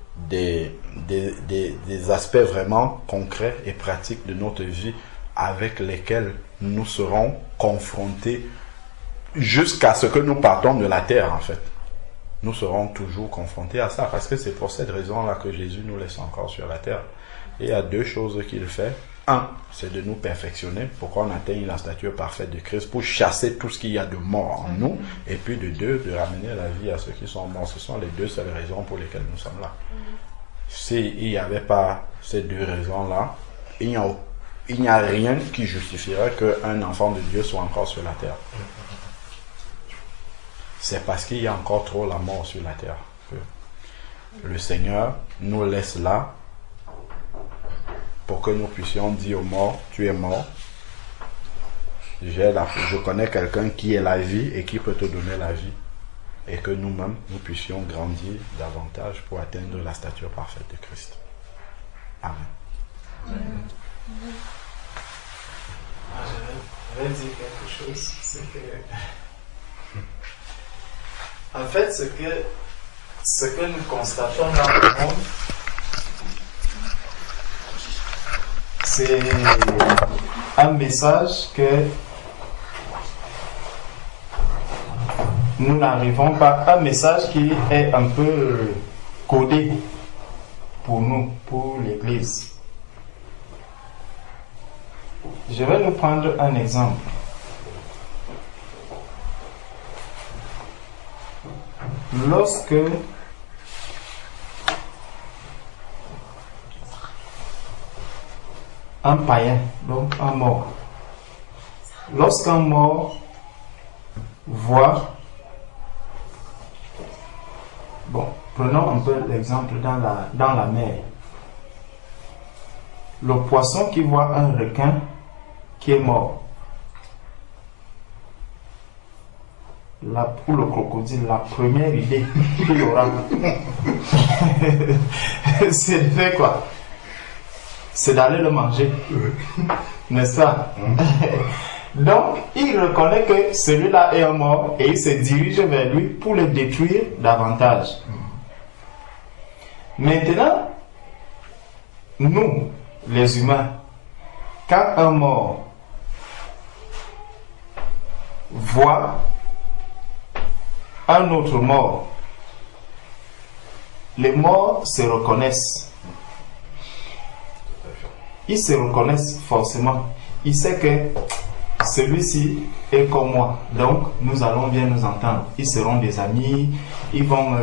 aspects vraiment concrets et pratiques de notre vie avec lesquels nous serons confrontés jusqu'à ce que nous partons de la terre en fait. Nous serons toujours confrontés à ça parce que c'est pour cette raison-là que Jésus nous laisse encore sur la terre. Et il y a deux choses qu'il fait. Un, c'est de nous perfectionner pour qu'on atteigne la stature parfaite de Christ, pour chasser tout ce qu'il y a de mort en nous. Et puis de deux, de ramener la vie à ceux qui sont morts. Ce sont les deux seules raisons pour lesquelles nous sommes là. S'il n'y avait pas ces deux raisons-là, il n'y a rien qui justifierait qu'un enfant de Dieu soit encore sur la terre. C'est parce qu'il y a encore trop la mort sur la terre que le Seigneur nous laisse là pour que nous puissions dire aux morts, tu es mort. Je connais quelqu'un qui est la vie et qui peut te donner la vie. Et que nous-mêmes, nous puissions grandir davantage pour atteindre la stature parfaite de Christ. Amen. Je vais dire quelque chose. C'est que... En fait, ce que nous constatons dans le monde, c'est un message que nous n'arrivons pas, un message qui est un peu codé pour nous, pour l'Église. Je vais nous prendre un exemple. Lorsque un païen, donc un mort, lorsqu'un mort voit, bon, prenons un peu l'exemple dans la mer. Le poisson qui voit un requin qui est mort, pour le crocodile, la première idée qu'il aura, c'est de faire quoi? C'est d'aller le manger, n'est-ce pas? Donc, il reconnaît que celui-là est un mort et il se dirige vers lui pour le détruire davantage. Maintenant, nous, les humains, quand un mort voit un autre mort, les morts se reconnaissent. Ils se reconnaissent forcément. Il sait que celui-ci est comme moi, donc nous allons bien nous entendre. Ils seront des amis, ils vont...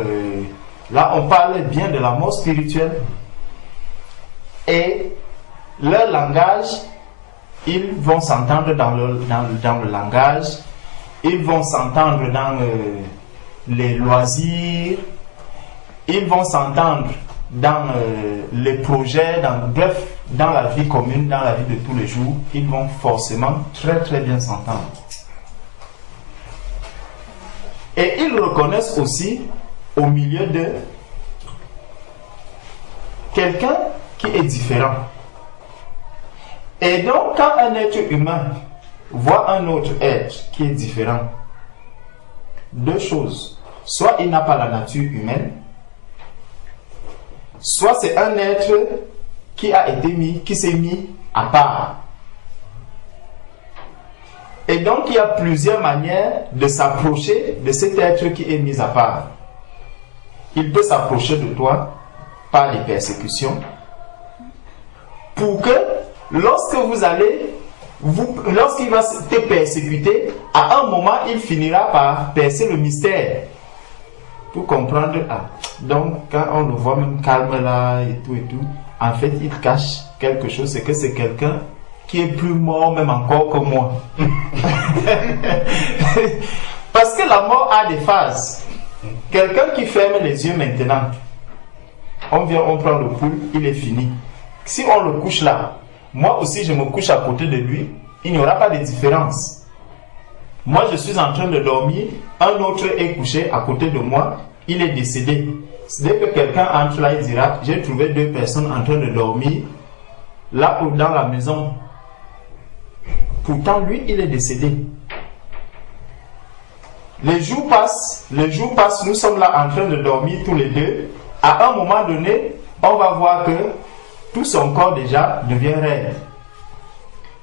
Là, on parle bien de la mort spirituelle. Et leur langage, ils vont s'entendre dans le langage, ils vont s'entendre dans les loisirs, ils vont s'entendre dans les projets, bref, dans la vie commune, dans la vie de tous les jours, ils vont forcément très très bien s'entendre. Et ils reconnaissent aussi au milieu de quelqu'un qui est différent. Et donc, quand un être humain voit un autre être qui est différent, deux choses. Soit il n'a pas la nature humaine, soit c'est un être qui s'est mis à part. Et donc, il y a plusieurs manières de s'approcher de cet être qui est mis à part. Il peut s'approcher de toi par les persécutions, pour que lorsqu'il va te persécuter, à un moment, il finira par percer le mystère. Pour comprendre, donc quand on le voit même calme là et tout, en fait, il cache quelque chose, c'est que c'est quelqu'un qui est plus mort même encore que moi. Parce que la mort a des phases. Quelqu'un qui ferme les yeux maintenant, on vient, on prend le pouls, il est fini. Si on le couche là, moi aussi je me couche à côté de lui, il n'y aura pas de différence. Moi je suis en train de dormir, un autre est couché à côté de moi, il est décédé. Dès que quelqu'un entre là, il dira, j'ai trouvé deux personnes en train de dormir, là ou dans la maison. Pourtant lui, il est décédé. Les jours passent, nous sommes là en train de dormir tous les deux. À un moment donné, on va voir que tout son corps déjà devient raide.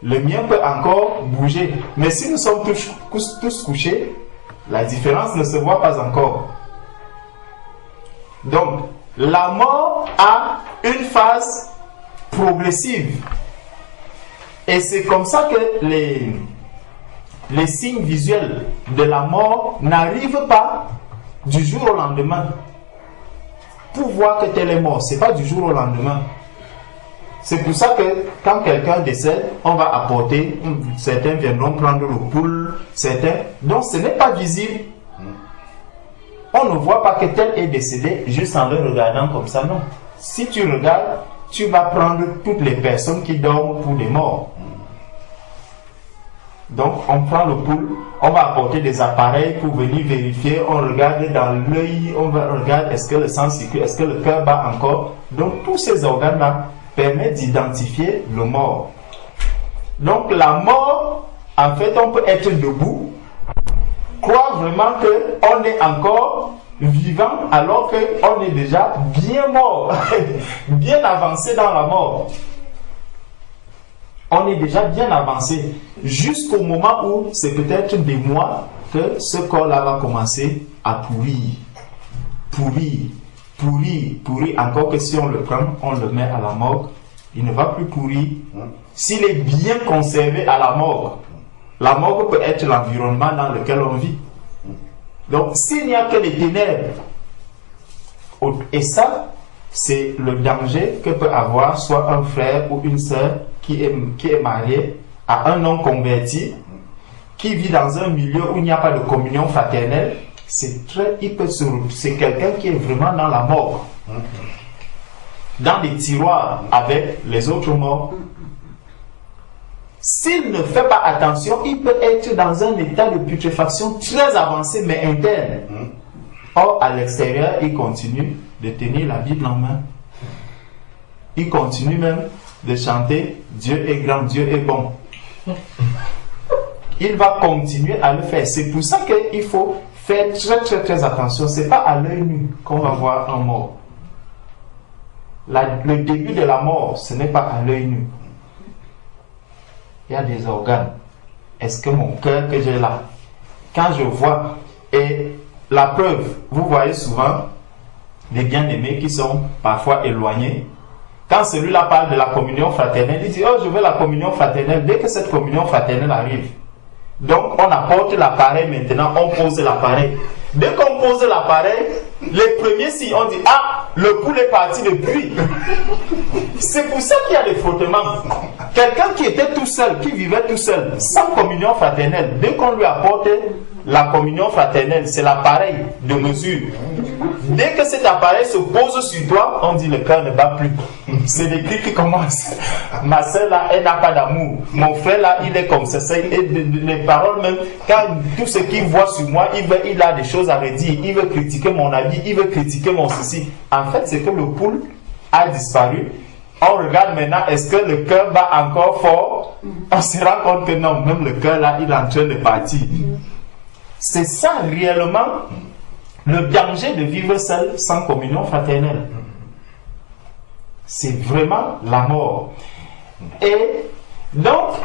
Le mien peut encore bouger. Mais si nous sommes tous couchés, la différence ne se voit pas encore. Donc, la mort a une phase progressive. Et c'est comme ça que les signes visuels de la mort n'arrivent pas du jour au lendemain. Pour voir que tel est mort, ce n'est pas du jour au lendemain. C'est pour ça que quand quelqu'un décède, on va apporter, certains viendront prendre le pouls, certains... Donc ce n'est pas visible. On ne voit pas que tel est décédé juste en le regardant comme ça, non. Si tu regardes, tu vas prendre toutes les personnes qui dorment pour des morts. Donc on prend le pouls, on va apporter des appareils pour venir vérifier, on regarde dans l'œil, on regarde est-ce que le sang circule, est-ce que le cœur bat encore. Donc tous ces organes-là permettent d'identifier le mort. Donc la mort, en fait, on peut être debout, croire vraiment qu'on est encore vivant alors qu'on est déjà bien mort, bien avancé dans la mort. On est déjà bien avancé jusqu'au moment où c'est peut-être des mois que ce corps-là va commencer à pourrir. Encore que si on le prend, on le met à la morgue, il ne va plus pourrir. S'il est bien conservé à la morgue peut être l'environnement dans lequel on vit. Donc s'il n'y a que les ténèbres, et ça, c'est le danger que peut avoir soit un frère ou une sœur qui est marié à un homme converti, qui vit dans un milieu où il n'y a pas de communion fraternelle. C'est quelqu'un qui est vraiment dans la mort, dans des tiroirs avec les autres morts. S'il ne fait pas attention, il peut être dans un état de putréfaction très avancé mais interne. Or, à l'extérieur, il continue de tenir la Bible en main. Il continue même de chanter « Dieu est grand, Dieu est bon ». il va continuer à le faire. C'est pour ça qu'il faut faire très attention. Ce n'est pas à l'œil nu qu'on va voir un mort. Le début de la mort, ce n'est pas à l'œil nu. Il y a des organes. Est-ce que mon cœur que j'ai là, quand je vois, et la preuve, vous voyez souvent des bien-aimés qui sont parfois éloignés. Quand celui-là parle de la communion fraternelle, il dit, oh, je veux la communion fraternelle. Dès que cette communion fraternelle arrive, donc on apporte l'appareil maintenant, on pose l'appareil. Dès qu'on pose l'appareil, les premiers signes, on dit, ah, le pouls est parti depuis. C'est pour ça qu'il y a des frottements. Quelqu'un qui était tout seul, qui vivait tout seul, sans communion fraternelle, dès qu'on lui apporte la communion fraternelle, c'est l'appareil de mesure. Dès que cet appareil se pose sur toi, on dit le cœur ne bat plus. C'est des cris qui commencent. Ma soeur là, elle n'a pas d'amour. Mon frère là, il est comme ça. Et les paroles même, quand tout ce qu'il voit sur moi, il a des choses à redire. Il veut critiquer mon avis, il veut critiquer mon ceci. En fait, c'est que le pouls a disparu. On regarde maintenant, est-ce que le cœur bat encore fort? On se rend compte que non, même le cœur là, il est en train de partir. C'est ça réellement le danger de vivre seul sans communion fraternelle. C'est vraiment la mort. Et donc,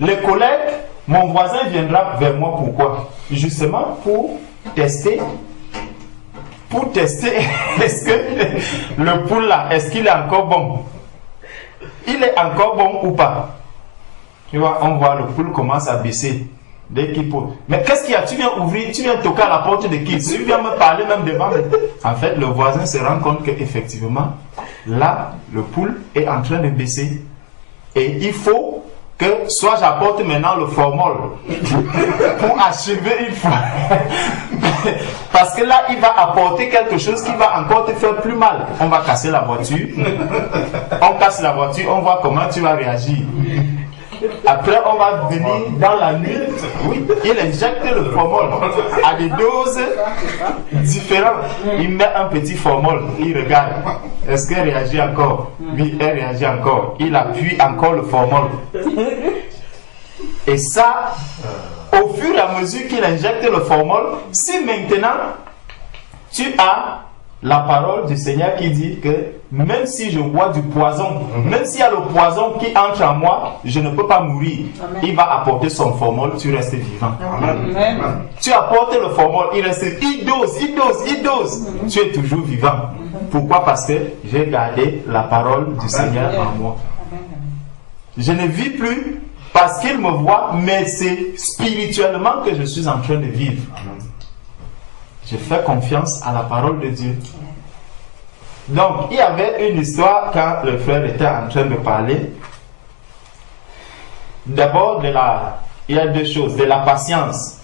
les collègues, mon voisin viendra vers moi, pourquoi? Justement pour tester. Pour tester, est-ce que le pouls là, est-ce qu'il est encore bon? Il est encore bon ou pas? Tu vois, on voit le pouls commence à baisser. Dès qu'il pose. Mais qu'est-ce qu'il y a? Tu viens ouvrir, tu viens toquer à la porte de qui? Tu viens me parler même devant. En fait, le voisin se rend compte qu'effectivement, là, le pouls est en train de baisser. Et il faut que soit j'apporte maintenant le formol pour achever une fois. Parce que là, il va apporter quelque chose qui va encore te faire plus mal. On va casser la voiture. On casse la voiture, on voit comment tu vas réagir. Après, on va venir dans la nuit. Oui, il injecte le formol à des doses différentes. Il met un petit formol, il regarde. Est-ce qu'elle réagit encore? Oui, elle réagit encore. Il appuie encore le formol. Et ça, au fur et à mesure qu'il injecte le formol, si maintenant tu as la parole du Seigneur qui dit que même si je bois du poison, même s'il y a le poison qui entre en moi, je ne peux pas mourir. Amen. Il va apporter son formol, tu restes vivant. Amen. Amen. Tu apportes le formol, il reste, il dose. Tu es toujours vivant. Pourquoi? Parce que j'ai gardé la parole du Seigneur en moi. Je ne vis plus parce qu'il me voit, mais c'est spirituellement que je suis en train de vivre. Je fais confiance à la parole de Dieu. Donc, il y avait une histoire quand le frère était en train de parler. D'abord, il y a deux choses. De la patience.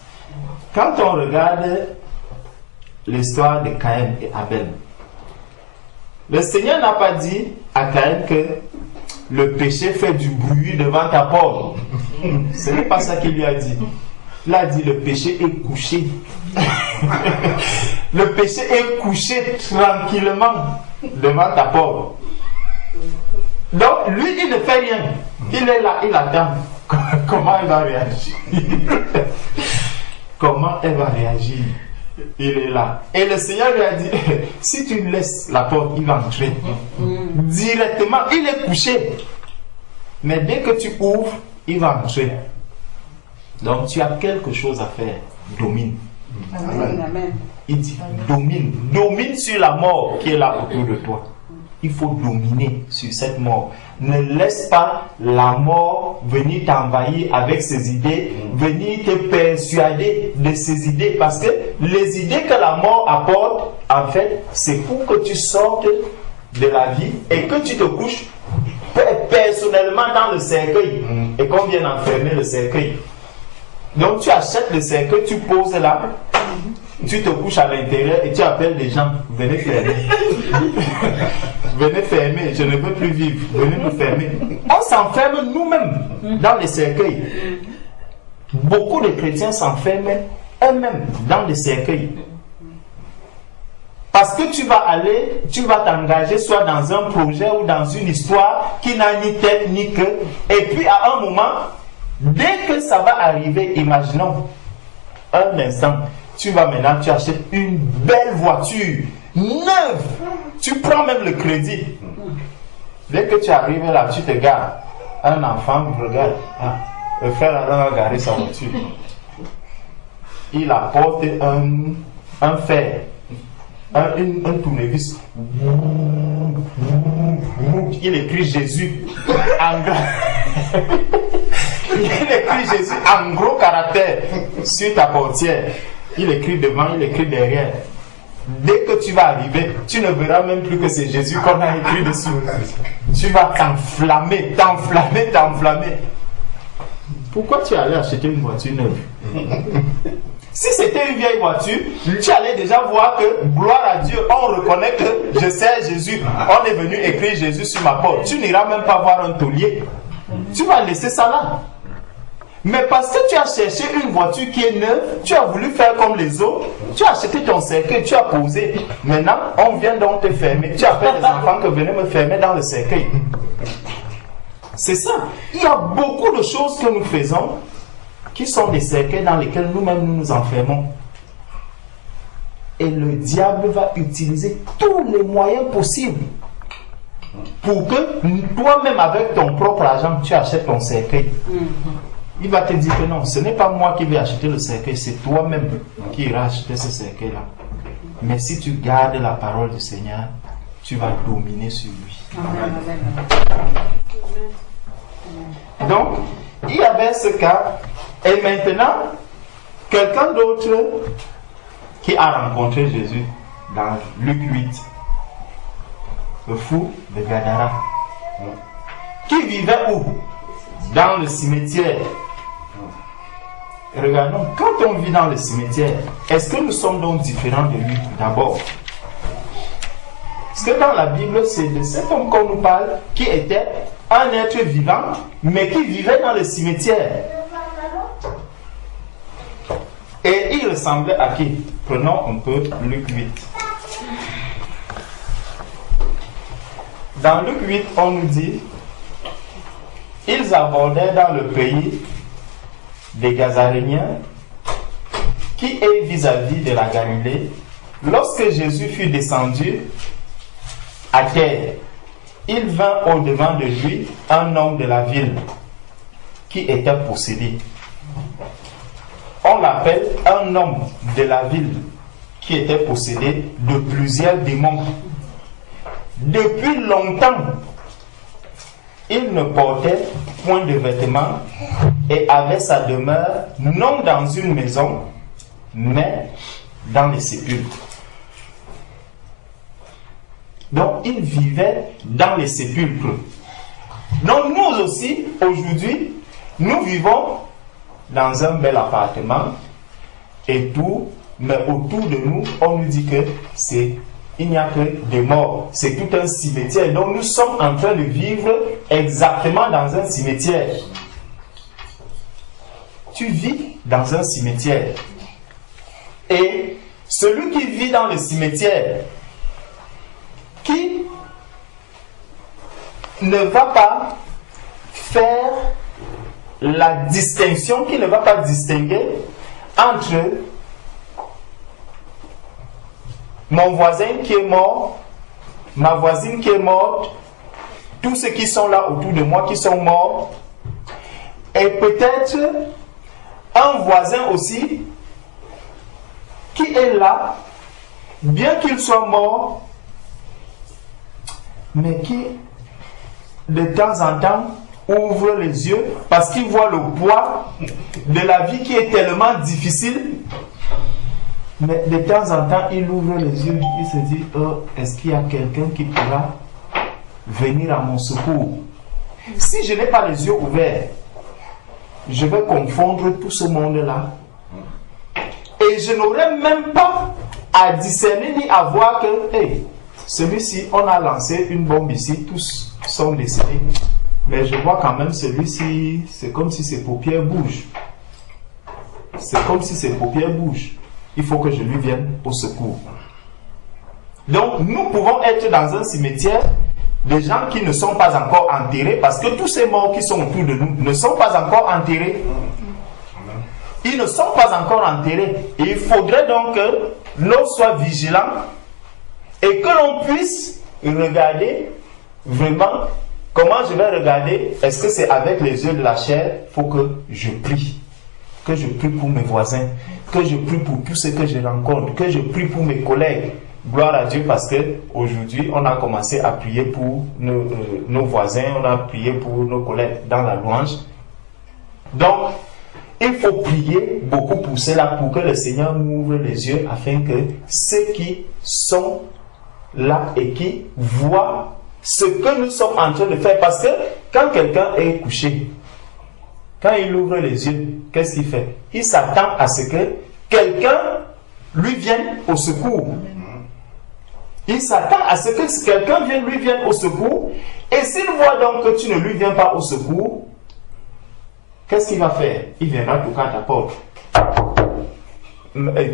Quand on regarde l'histoire de Caïn et Abel, le Seigneur n'a pas dit à Caïn que le péché fait du bruit devant ta porte. Ce n'est pas ça qu'il lui a dit. Il a dit le péché est couché. Le péché est couché tranquillement devant ta porte. Donc lui, il ne fait rien. Il est là, il attend. Comment il va réagir? Comment elle va réagir? Il est là. Et le Seigneur lui a dit, si tu laisses la porte, il va entrer. Directement, il est couché. Mais dès que tu ouvres, il va entrer. Donc tu as quelque chose à faire. Domine. Amen. Il dit domine. Domine sur la mort qui est là autour de toi. Il faut dominer sur cette mort. Ne laisse pas la mort venir t'envahir avec ses idées, venir te persuader de ses idées. Parce que les idées que la mort apporte, en fait, c'est pour que tu sortes de la vie et que tu te couches personnellement dans le cercueil et qu'on vienne enfermer le cercueil. Donc tu achètes le cercueil, tu poses là, tu te couches à l'intérieur et tu appelles des gens, venez fermer. Venez fermer, je ne veux plus vivre, venez nous fermer. On s'enferme nous-mêmes dans les cercueils. Beaucoup de chrétiens s'enferment eux-mêmes dans les cercueils. Parce que tu vas t'engager soit dans un projet ou dans une histoire qui n'a ni tête ni queue. Et puis à un moment, Dès que ça va arriver, imaginons un instant, tu vas maintenant, tu achètes une belle voiture, neuve. Tu prends même le crédit. Dès que tu arrives là, tu te gares. Un enfant regarde. Ah, le frère a garé sa voiture. Il apporte un fer, un tournevis. Il écrit Jésus en gros. Il écrit Jésus en gros caractère sur ta portière. Il écrit devant, il écrit derrière. Dès que tu vas arriver, tu ne verras même plus que c'est Jésus qu'on a écrit dessus. Tu vas t'enflammer. Pourquoi tu allais acheter une voiture neuve? Si c'était une vieille voiture, tu allais déjà voir que, gloire à Dieu, on reconnaît que je sais Jésus. On est venu écrire Jésus sur ma porte. Tu n'iras même pas voir un taulier. Tu vas laisser ça là. Mais parce que tu as cherché une voiture qui est neuve, tu as voulu faire comme les autres, tu as acheté ton cercueil, tu as posé. Maintenant, on vient donc te fermer. Tu appelles les enfants que venez me fermer dans le cercueil. C'est ça. Il y a beaucoup de choses que nous faisons qui sont des cercueils dans lesquels nous-mêmes nous enfermons. Et le diable va utiliser tous les moyens possibles pour que toi-même, avec ton propre argent, tu achètes ton cercueil. Il va te dire que non, ce n'est pas moi qui vais acheter le cercueil, c'est toi-même qui iras acheter ce cercueil-là. Mais si tu gardes la parole du Seigneur, tu vas dominer sur lui. Donc, il y avait ce cas. Et maintenant, quelqu'un d'autre qui a rencontré Jésus dans Luc 8, le fou de Gadara, qui vivait où? Dans le cimetière. Regardons, quand on vit dans le cimetière, est-ce que nous sommes donc différents de lui d'abord? Parce que dans la Bible, c'est de cet homme qu'on nous parle qui était un être vivant, mais qui vivait dans le cimetière. Et il ressemblait à qui? Prenons un peu Luc 8. Dans Luc 8, on nous dit: ils abordèrent dans le pays des Gazaréniens, qui est vis-à-vis de la Galilée. Lorsque Jésus fut descendu à terre, il vint au-devant de lui un homme de la ville qui était possédé. On l'appelle un homme de la ville qui était possédé de plusieurs démons. Depuis longtemps, il ne portait point de vêtements et avait sa demeure non dans une maison, mais dans les sépulcres. Donc, il vivait dans les sépulcres. Donc, nous aussi, aujourd'hui, nous vivons dans un bel appartement et tout, mais autour de nous, on nous dit que il n'y a que des morts. C'est tout un cimetière. Donc, nous sommes en train de vivre exactement dans un cimetière. Tu vis dans un cimetière. Et celui qui vit dans le cimetière, qui ne va pas faire la distinction, qui ne va pas distinguer entre mon voisin qui est mort, ma voisine qui est morte, tous ceux qui sont là autour de moi qui sont morts, et peut-être un voisin aussi qui est là, bien qu'il soit mort, mais qui de temps en temps ouvre les yeux parce qu'il voit le poids de la vie qui est tellement difficile. Mais de temps en temps, il ouvre les yeux, il se dit: oh, est-ce qu'il y a quelqu'un qui pourra venir à mon secours? Si je n'ai pas les yeux ouverts, je vais confondre tout ce monde-là. Et je n'aurai même pas à discerner ni à voir que, hey, celui-ci, on a lancé une bombe ici, tous sont décédés. Mais je vois quand même celui-ci, c'est comme si ses paupières bougent. C'est comme si ses paupières bougent. Il faut que je lui vienne au secours. Donc, nous pouvons être dans un cimetière des gens qui ne sont pas encore enterrés, parce que tous ces morts qui sont autour de nous ne sont pas encore enterrés. Ils ne sont pas encore enterrés. Et il faudrait donc que l'on soit vigilant et que l'on puisse regarder vraiment comment je vais regarder. Est-ce que c'est avec les yeux de la chair? Il faut que je prie. Que je prie pour mes voisins, que je prie pour tous ceux que je rencontre, que je prie pour mes collègues. Gloire à Dieu, parce qu'aujourd'hui, on a commencé à prier pour nos voisins, on a prié pour nos collègues dans la louange. Donc, il faut prier beaucoup pour cela, pour que le Seigneur m'ouvre les yeux, afin que ceux qui sont là et qui voient ce que nous sommes en train de faire, parce que quand quelqu'un est couché, quand il ouvre les yeux, qu'est-ce qu'il fait? Il s'attend à ce que quelqu'un lui vienne au secours. Il s'attend à ce que quelqu'un lui vienne au secours. Et s'il voit donc que tu ne lui viens pas au secours, qu'est-ce qu'il va faire? Il viendra toquer à ta porte.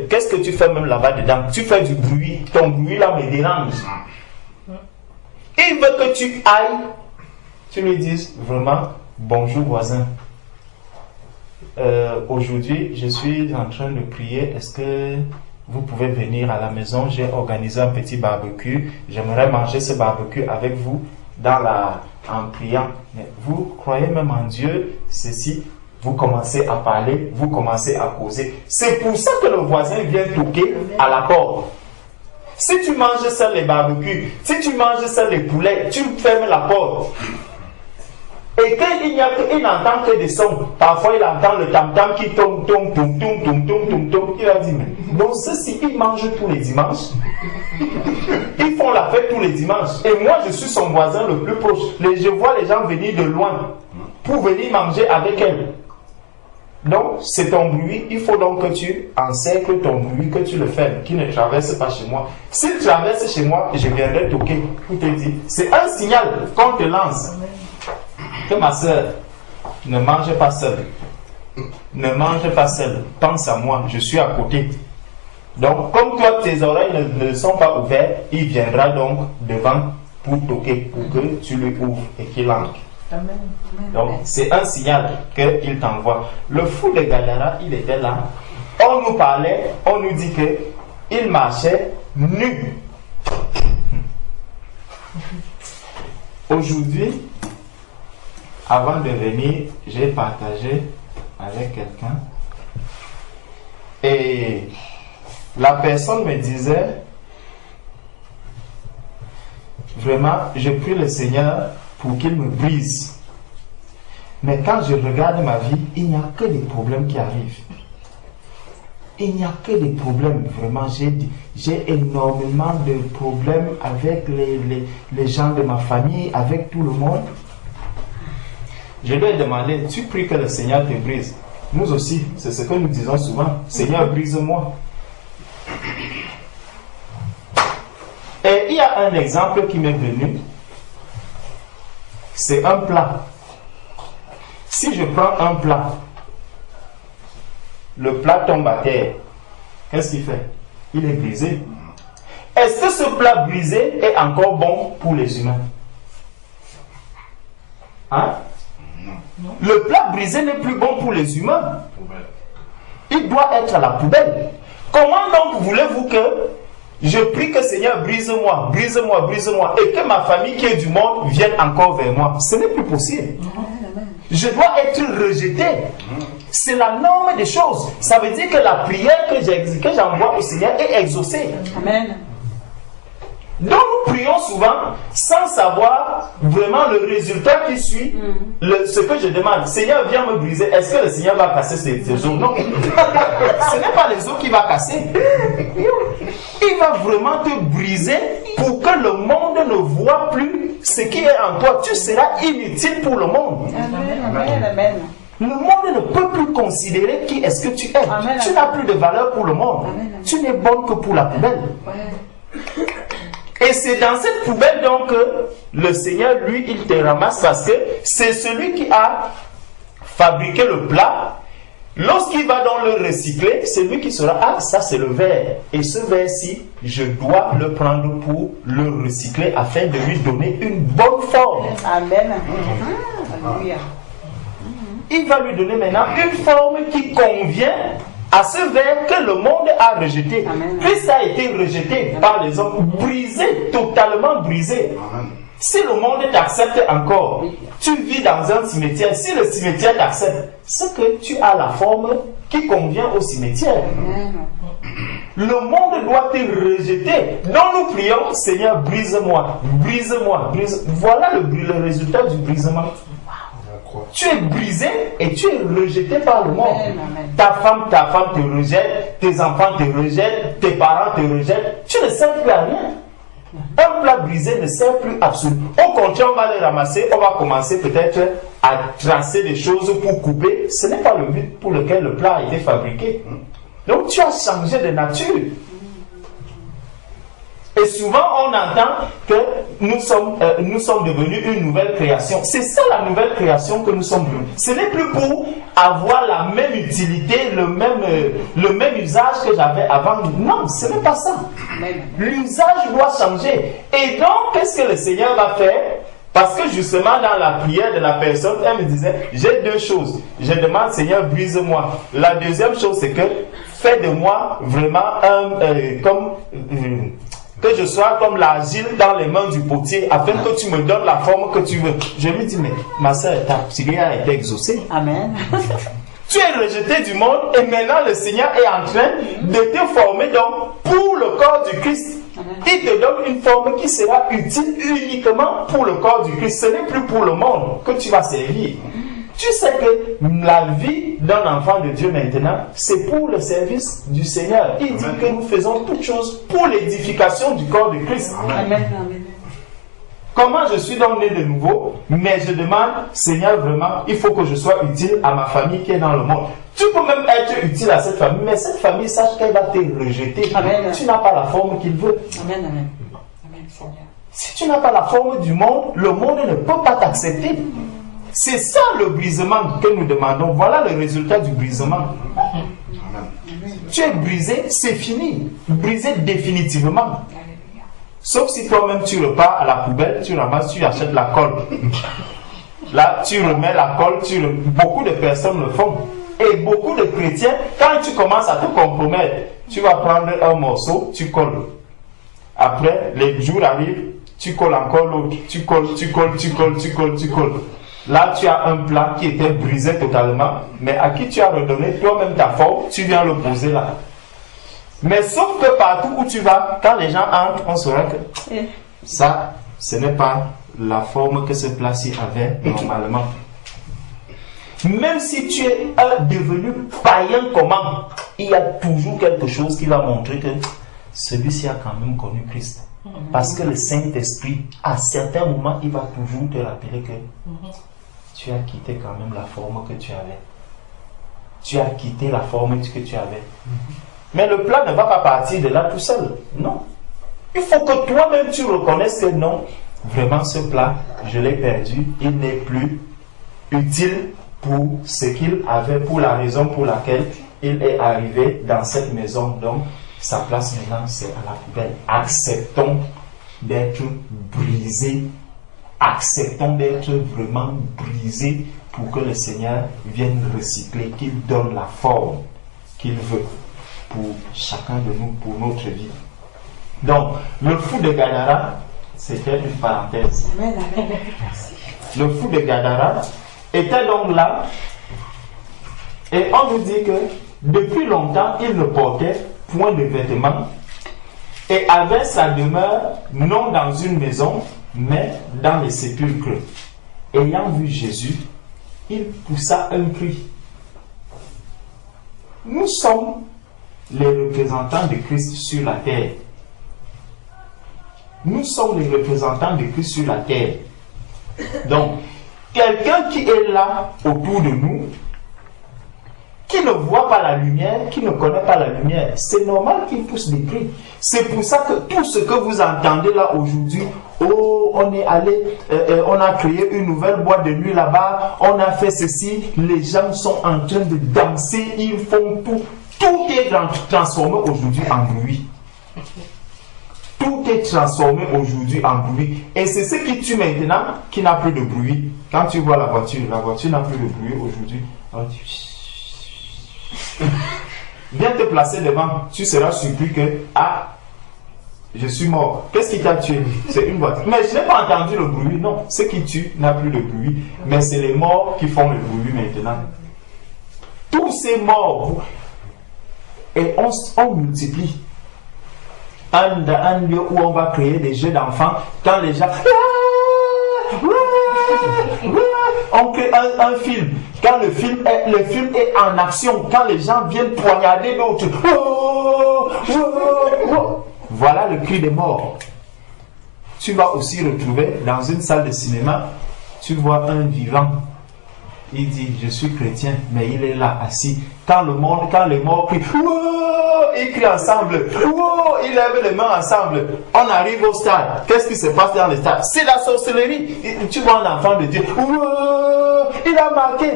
Qu'est-ce que tu fais même là-bas dedans? Tu fais du bruit. Ton bruit là me dérange. Il veut que tu ailles. Tu lui dises vraiment, bonjour voisin. Aujourd'hui, je suis en train de prier. Est-ce que vous pouvez venir à la maison? J'ai organisé un petit barbecue. J'aimerais manger ce barbecue avec vous en priant. Mais vous croyez même en Dieu? Ceci, vous commencez à parler, vous commencez à causer. C'est pour ça que le voisin vient toquer à la porte. Si tu manges seul les barbecues, si tu manges seul les poulets, tu fermes la porte. Et quand il n'entend que des sons, parfois il entend le tam-tam qui tombe, il va dire, mais bon, ceux-ci, ils mangent tous les dimanches. Ils font la fête tous les dimanches. Et moi, je suis son voisin le plus proche. Je vois les gens venir de loin pour venir manger avec elle. Donc, c'est ton bruit. Il faut donc que tu encercles ton bruit, que tu le fermes, qu'il ne traverse pas chez moi. S'il traverse chez moi, je viendrai toquer pour te dire. C'est un signal qu'on te lance. Que ma soeur, ne mange pas seule. Ne mange pas seule. Pense à moi, je suis à côté. Donc, comme toi, tes oreilles ne sont pas ouvertes, il viendra donc devant pour toquer, pour que tu lui ouvres et qu'il entre. Amen. Donc, c'est un signal qu'il t'envoie. Le fou de Gadara, il était là. On nous parlait, on nous dit qu'il marchait nu. Aujourd'hui, avant de venir, j'ai partagé avec quelqu'un et la personne me disait, vraiment, je prie le Seigneur pour qu'il me brise. Mais quand je regarde ma vie, il n'y a que des problèmes qui arrivent. Il n'y a que des problèmes, vraiment. J'ai énormément de problèmes avec les gens de ma famille, avec tout le monde. Je lui ai demandé, tu pries que le Seigneur te brise? Nous aussi, c'est ce que nous disons souvent. Seigneur, brise-moi. Et il y a un exemple qui m'est venu. C'est un plat. Si je prends un plat, le plat tombe à terre, qu'est-ce qu'il fait? Il est brisé. Est-ce que ce plat brisé est encore bon pour les humains? Hein? Non. Le plat brisé n'est plus bon pour les humains. Il doit être à la poubelle. Comment donc voulez-vous que je prie que Seigneur brise-moi, brise-moi, brise-moi, et que ma famille qui est du monde vienne encore vers moi? Ce n'est plus possible. Je dois être rejeté. C'est la norme des choses. Ça veut dire que la prière que j'envoie au Seigneur est exaucée. Amen. Donc nous prions souvent sans savoir vraiment le résultat qui suit ce que je demande. Seigneur, viens me briser. Est-ce que le Seigneur va casser ces os? Non. Ce n'est pas les os qu'il va casser. Il va vraiment te briser pour que le monde ne voit plus ce qui est en toi. Tu seras inutile pour le monde. Amen. Amen. Amen. Le monde ne peut plus considérer qui est-ce que tu es. Amen. Tu n'as plus de valeur pour le monde. Amen. Tu n'es bonne que pour la poubelle. Ouais. Et c'est dans cette poubelle donc que le Seigneur, lui, il te ramasse parce que c'est celui qui a fabriqué le plat. Lorsqu'il va donc le recycler, c'est lui qui sera, ah, ça c'est le verre. Et ce verre-ci, je dois le prendre pour le recycler afin de lui donner une bonne forme. Amen. Alléluia. Il va lui donner maintenant une forme qui convient à ce verre que le monde a rejeté. Amen. Christ a été rejeté par les hommes, brisé, totalement brisé. Amen. Si le monde t'accepte encore, tu vis dans un cimetière. Si le cimetière t'accepte, c'est que tu as la forme qui convient au cimetière. Amen. Le monde doit te rejeter. Donc nous prions, Seigneur, brise-moi, brise-moi, brise. Voilà le résultat du brisement. Tu es brisé et tu es rejeté par le monde. Amen. Ta femme te rejette, tes enfants te rejettent, tes parents te rejettent. Tu ne sers plus à rien. Un plat brisé ne sert plus absolument. Au contraire, on va le ramasser, on va commencer peut-être à tracer des choses pour couper. Ce n'est pas le but pour lequel le plat a été fabriqué. Donc tu as changé de nature. Et souvent on entend que nous sommes devenus une nouvelle création. C'est ça la nouvelle création que nous sommes devenus. Ce n'est plus pour avoir la même utilité, le même usage que j'avais avant. Non, ce n'est pas ça. L'usage doit changer. Et donc, qu'est-ce que le Seigneur va faire? Parce que justement dans la prière de la personne, elle me disait, j'ai deux choses. Je demande, Seigneur, brise-moi. La deuxième chose, c'est que fais de moi vraiment que je sois comme l'argile dans les mains du potier, afin que tu me donnes la forme que tu veux. Je lui dis, mais ma soeur, ta prière a été exaucée. Amen. Tu es rejeté du monde et maintenant le Seigneur est en train de te former donc pour le corps du Christ. Il te donne une forme qui sera utile uniquement pour le corps du Christ. Ce n'est plus pour le monde que tu vas servir. Tu sais que la vie d'un enfant de Dieu maintenant, c'est pour le service du Seigneur. Il dit que nous faisons toutes choses pour l'édification du corps de Christ. Amen. Amen. Comment je suis donc né de nouveau, mais je demande, Seigneur, vraiment, il faut que je sois utile à ma famille qui est dans le monde. Tu peux même être utile à cette famille, mais cette famille, sache qu'elle va te rejeter. Amen. Tu n'as pas la forme qu'il veut. Amen. Amen. Amen, Seigneur. Si tu n'as pas la forme du monde, le monde ne peut pas t'accepter. C'est ça le brisement que nous demandons. Voilà le résultat du brisement. Tu es brisé, c'est fini. Brisé définitivement. Sauf si toi-même tu repars à la poubelle, tu ramasses, tu achètes la colle. Là, tu remets la colle, beaucoup de personnes le font. Et beaucoup de chrétiens, quand tu commences à te compromettre, tu vas prendre un morceau, tu colles. Après, les jours arrivent, tu colles encore l'autre. Tu colles. Là, tu as un plat qui était brisé totalement, mais à qui tu as redonné toi-même ta forme, tu viens le poser là. Mais sauf que partout où tu vas, quand les gens entrent, on saura que ça, ce n'est pas la forme que ce plat-ci avait normalement. Même si tu es devenu païen comment, il y a toujours quelque chose qui va montrer que celui-ci a quand même connu Christ. Parce que le Saint-Esprit, à certains moments, il va toujours te rappeler que tu as quitté quand même la forme que tu avais. Tu as quitté la forme que tu avais. Mais le plat ne va pas partir de là tout seul. Non. Il faut que toi-même tu reconnaisses que non, vraiment ce plat, je l'ai perdu. Il n'est plus utile pour ce qu'il avait, pour la raison pour laquelle il est arrivé dans cette maison. Donc, sa place maintenant, c'est à la poubelle. Acceptons d'être brisés. Acceptons d'être vraiment brisés pour que le Seigneur vienne recycler, qu'il donne la forme qu'il veut pour chacun de nous, pour notre vie. Donc, le fou de Gadara, c'était une parenthèse. Amen. Amen. Le fou de Gadara était donc là, et on nous dit que depuis longtemps, il ne portait point de vêtements et avait sa demeure non dans une maison, mais dans les sépulcres. Ayant vu Jésus, il poussa un cri. Nous sommes les représentants de Christ sur la terre. Nous sommes les représentants de Christ sur la terre. Donc, quelqu'un qui est là autour de nous, qui ne voit pas la lumière, qui ne connaît pas la lumière, c'est normal qu'il pousse des cris. C'est pour ça que tout ce que vous entendez là aujourd'hui, oh, on est allé, on a créé une nouvelle boîte de nuit là-bas, on a fait ceci, les gens sont en train de danser, ils font tout. Tout est transformé aujourd'hui en bruit. Tout est transformé aujourd'hui en bruit. Et c'est ce qui tue maintenant qui n'a plus de bruit. Quand tu vois la voiture n'a plus de bruit aujourd'hui. Viens te placer devant, tu seras surpris que, ah, je suis mort. Qu'est-ce qui t'a tué? C'est une voiture. Mais je n'ai pas entendu le bruit, non. Ce qui tue n'a plus de bruit. Mais c'est les morts qui font le bruit maintenant. Tous ces morts, et on multiplie. Un lieu où on va créer des jeux d'enfants, quand les gens... On crée un film. Quand le film est en action, quand les gens viennent poignarder d'autres, voilà le cri des morts. Tu vas aussi retrouver dans une salle de cinéma, tu vois un vivant. Il dit, je suis chrétien, mais il est là, assis. Quand les morts crient, ils crient ensemble, ils lèvent les mains ensemble. On arrive au stade. Qu'est-ce qui se passe dans le stade? C'est la sorcellerie. Tu vois un enfant de Dieu, il a marqué,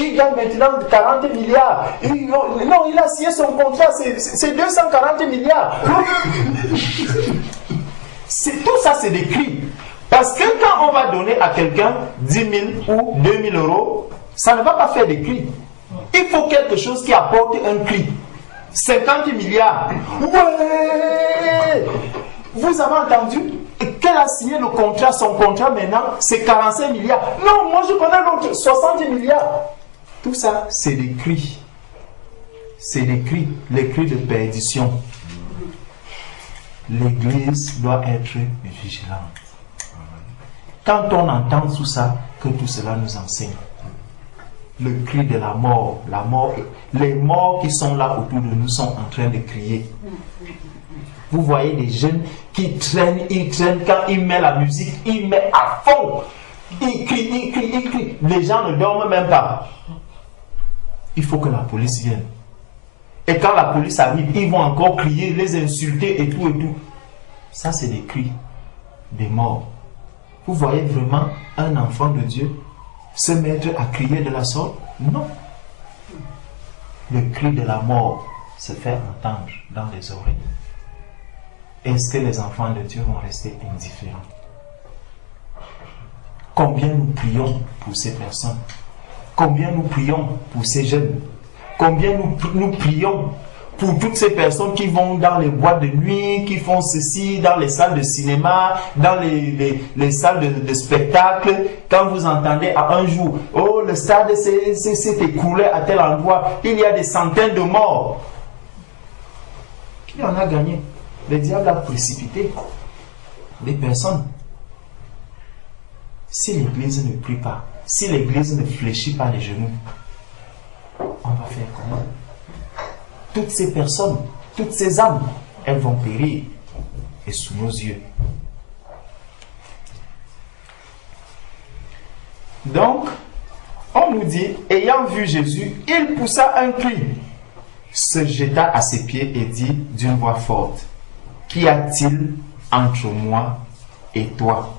il gagne maintenant 40 milliards. Non, il a signé son contrat, c'est 240 milliards. Tout ça, c'est des cris. Parce que quand on va donner à quelqu'un 10 000 ou 2 000 euros, ça ne va pas faire des cris. Il faut quelque chose qui apporte un cri. 50 milliards. Ouais! Vous avez entendu qu'elle a signé le contrat, son contrat maintenant, c'est 45 milliards. Non, moi je connais l'autre, 60 milliards. Tout ça, c'est des cris. C'est des cris, les cris de perdition. L'Église doit être vigilante. Quand on entend tout ça, que tout cela nous enseigne. Le cri de la mort, les morts qui sont là autour de nous sont en train de crier. Vous voyez des jeunes qui traînent, quand ils mettent la musique, ils mettent à fond. Ils crient. Les gens ne dorment même pas. Il faut que la police vienne. Et quand la police arrive, ils vont encore crier, les insulter et tout. Ça, c'est des cris des morts. Vous voyez vraiment un enfant de Dieu se mettre à crier de la sorte? Non. Le cri de la mort se fait entendre dans les oreilles. Est-ce que les enfants de Dieu vont rester indifférents? Combien nous prions pour ces personnes? Combien nous prions pour ces jeunes? Combien nous prions pour toutes ces personnes qui vont dans les boîtes de nuit, qui font ceci, dans les salles de cinéma, dans les salles de spectacle. Quand vous entendez à un jour, oh, le stade s'est écoulé à tel endroit, il y a des centaines de morts. Qui en a gagné? Le diable a précipité des personnes. Si l'Église ne prie pas, si l'Église ne fléchit pas les genoux, on va faire comment? Toutes ces personnes, toutes ces âmes, elles vont périr et sous nos yeux. Donc, on nous dit, ayant vu Jésus, il poussa un cri, se jeta à ses pieds et dit d'une voix forte, qu'y a-t-il entre moi et toi,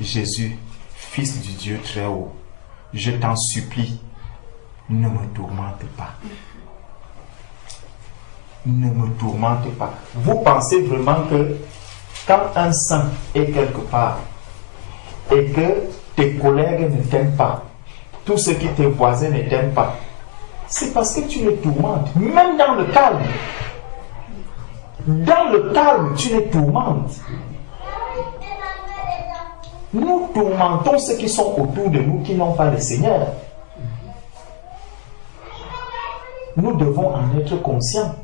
Jésus, Fils du Dieu très haut? Je t'en supplie, ne me tourmente pas. Ne me tourmente pas. Vous pensez vraiment que quand un saint est quelque part et que tes collègues ne t'aiment pas, tous ceux qui tes voisins ne t'aiment pas, c'est parce que tu les tourmentes, même dans le calme. Dans le calme, tu les tourmentes. Nous tourmentons ceux qui sont autour de nous qui n'ont pas le Seigneur. Nous devons en être conscients.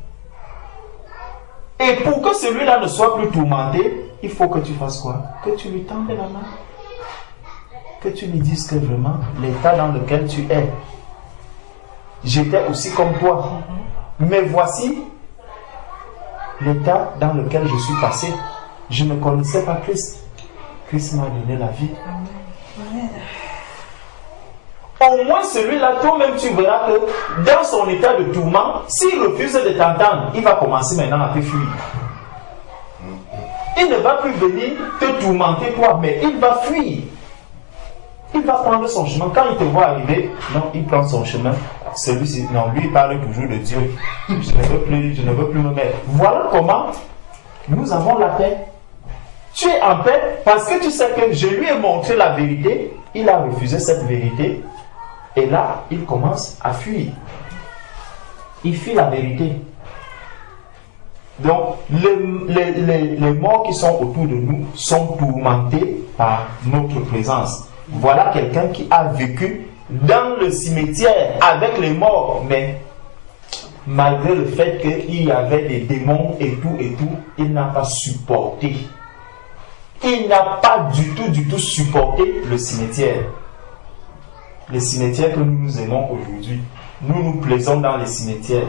Et pour que celui-là ne soit plus tourmenté, il faut que tu fasses quoi? Que tu lui tendes la main. Que tu lui dises que vraiment, l'état dans lequel tu es, j'étais aussi comme toi. Mais voici l'état dans lequel je suis passé. Je ne connaissais pas Christ. Christ m'a donné la vie. au moins celui-là, toi-même tu verras que dans son état de tourment, s'il refuse de t'entendre, il va commencer maintenant à te fuir. Il ne va plus venir te tourmenter toi, mais il va fuir. Il va prendre son chemin. Quand il te voit arriver, non, il prend son chemin. Celui-ci, non, lui il parle toujours de Dieu. Je ne veux plus me mettre. Voilà comment nous avons la paix. Tu es en paix parce que tu sais que je lui ai montré la vérité. Il a refusé cette vérité. Et là, il commence à fuir. Il fuit la vérité. Donc, les morts qui sont autour de nous sont tourmentés par notre présence. Voilà quelqu'un qui a vécu dans le cimetière avec les morts, mais malgré le fait qu'il y avait des démons et tout, il n'a pas supporté. Il n'a pas du tout supporté le cimetière. Les cimetières que nous aimons aujourd'hui, nous plaisons dans les cimetières.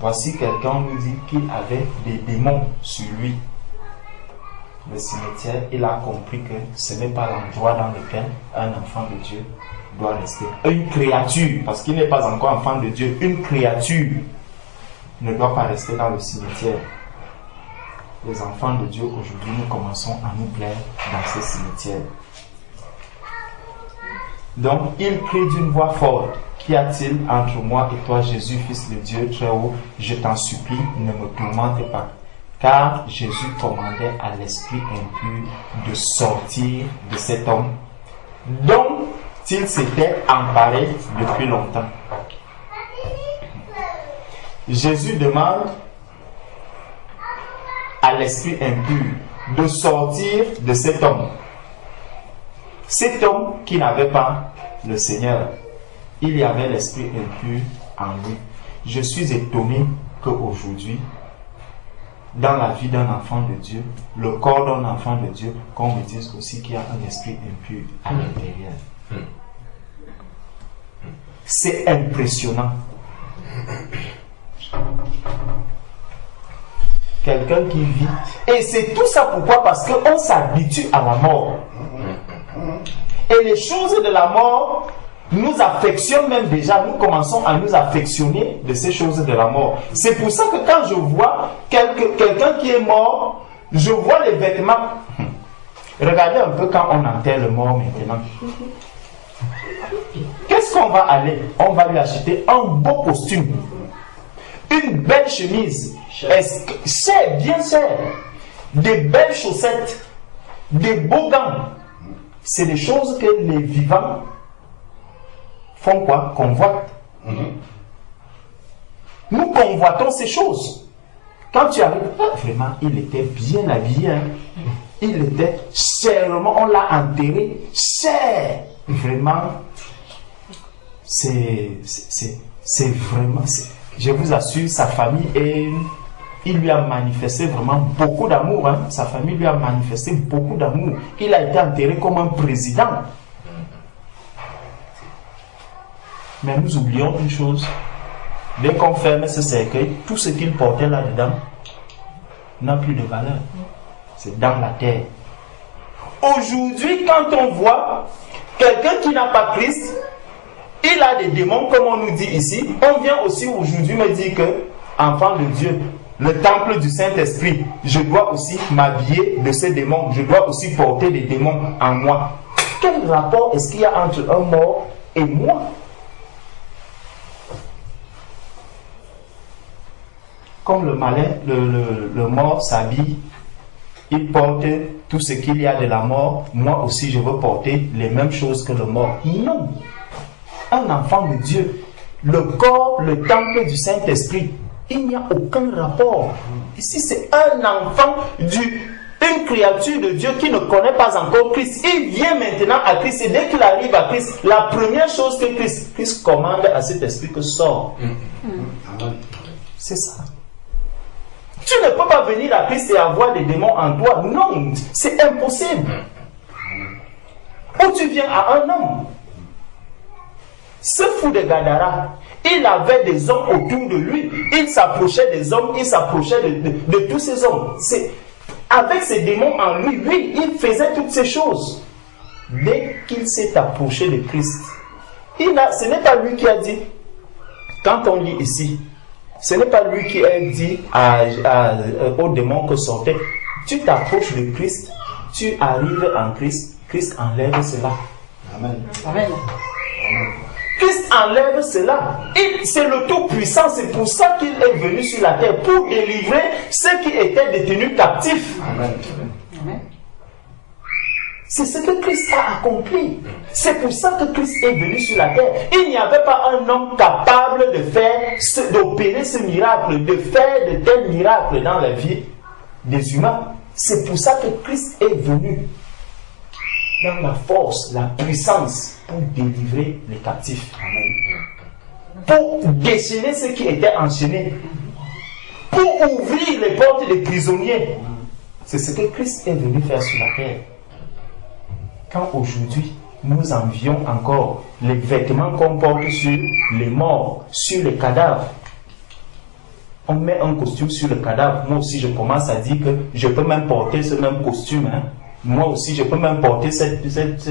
Voici quelqu'un nous dit qu'il avait des démons sur lui. Le cimetière, il a compris que ce n'est pas l'endroit dans lequel un enfant de Dieu doit rester. Une créature, parce qu'il n'est pas encore enfant de Dieu, une créature ne doit pas rester dans le cimetière. Les enfants de Dieu, aujourd'hui, nous commençons à nous plaire dans ces cimetières. Donc, il crie d'une voix forte. Qu'y a-t-il entre moi et toi, Jésus, Fils de Dieu très haut? Je t'en supplie, ne me tourmente pas. Car Jésus commandait à l'esprit impur de sortir de cet homme dont il s'était emparé depuis longtemps. Jésus demande à l'esprit impur de sortir de cet homme. Cet homme qui n'avait pas le Seigneur, il y avait l'esprit impur en lui. Je suis étonné qu'aujourd'hui, dans la vie d'un enfant de Dieu, le corps d'un enfant de Dieu, qu'on me dise aussi qu'il y a un esprit impur à l'intérieur. C'est impressionnant. Quelqu'un qui vit. Et c'est tout ça pourquoi? Parce qu'on s'habitue à la mort. Et les choses de la mort nous affectionnent même déjà. Nous commençons à nous affectionner de ces choses de la mort. C'est pour ça que quand je vois quelqu'un qui est mort, je vois les vêtements. Regardez un peu quand on enterre le mort maintenant. Qu'est-ce qu'on va aller? On va lui acheter un beau costume, une belle chemise, cher, bien cher, des belles chaussettes, des beaux gants. C'est des choses que les vivants font quoi? Convoitent. Nous convoitons ces choses. Quand tu arrives, vraiment, il était bien habillé. Hein? Il était chèrement, on l'a enterré cher. Vraiment, c'est vraiment, je vous assure, sa famille, et il lui a manifesté vraiment beaucoup d'amour. Hein? Sa famille lui a manifesté beaucoup d'amour. Il a été enterré comme un président. Mais nous oublions une chose. Dès qu'on ferme ce cercueil, tout ce qu'il portait là-dedans n'a plus de valeur. C'est dans la terre. Aujourd'hui, quand on voit quelqu'un qui n'a pas Christ, il a des démons, comme on nous dit ici. On vient aussi aujourd'hui me dire que, enfant de Dieu, le temple du Saint-Esprit, je dois aussi m'habiller de ces démons. Je dois aussi porter des démons en moi. Quel rapport est-ce qu'il y a entre un mort et moi? Comme le malin, le mort s'habille, il porte tout ce qu'il y a de la mort. Moi aussi, je veux porter les mêmes choses que le mort. Non. Un enfant de Dieu, le corps, le temple du Saint-Esprit, il n'y a aucun rapport. Ici, c'est un enfant, une créature de Dieu qui ne connaît pas encore Christ. Il vient maintenant à Christ et dès qu'il arrive à Christ, la première chose que Christ commande à cet esprit que sort. C'est ça. Tu ne peux pas venir à Christ et avoir des démons en toi. Non, c'est impossible. Ou tu viens à un homme. Ce fou de Gadara, il avait des hommes autour de lui. Il s'approchait des hommes, il s'approchait de tous ces hommes. Avec ces démons en lui, oui, il faisait toutes ces choses. Dès qu'il s'est approché de Christ, Ce n'est pas lui qui a dit, quand on lit ici, ce n'est pas lui qui a dit au démon que sortez. Tu t'approches de Christ, tu arrives en Christ, Christ enlève cela. Amen. Amen. Christ enlève cela. C'est le Tout-Puissant, c'est pour ça qu'il est venu sur la terre, pour délivrer ceux qui étaient détenus captifs. Amen. Amen. C'est ce que Christ a accompli. C'est pour ça que Christ est venu sur la terre. Il n'y avait pas un homme capable d'opérer ce miracle, de faire de tels miracles dans la vie des humains. C'est pour ça que Christ est venu dans la force, la puissance pour délivrer les captifs. Pour déchaîner ceux qui étaient enchaînés. Pour ouvrir les portes des prisonniers. C'est ce que Christ est venu faire sur la terre. Quand aujourd'hui, nous envions encore les vêtements qu'on porte sur les morts, sur les cadavres. On met un costume sur le cadavre. Moi aussi, je commence à dire que je peux même porter ce même costume. Moi aussi, je peux même porter cette...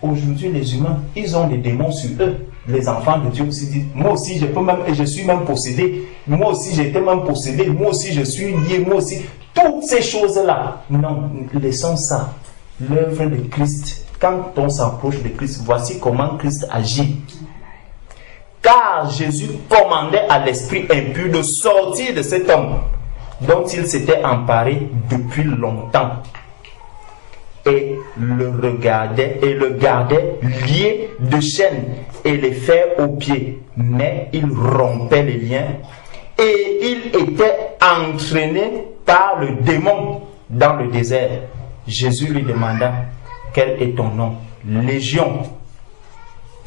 Aujourd'hui, les humains, ils ont des démons sur eux. Les enfants de Dieu aussi disent, moi aussi, je suis même possédé. Moi aussi, j'ai été même possédé. Moi aussi, je suis lié. Moi aussi, toutes ces choses-là. Non, laissons ça. L'œuvre de Christ, quand on s'approche de Christ, voici comment Christ agit. Car Jésus commandait à l'esprit impur de sortir de cet homme dont il s'était emparé depuis longtemps et le gardait lié de chaînes et les fers aux pieds. Mais il rompait les liens et il était entraîné par le démon dans le désert. Jésus lui demanda, quel est ton nom? Légion,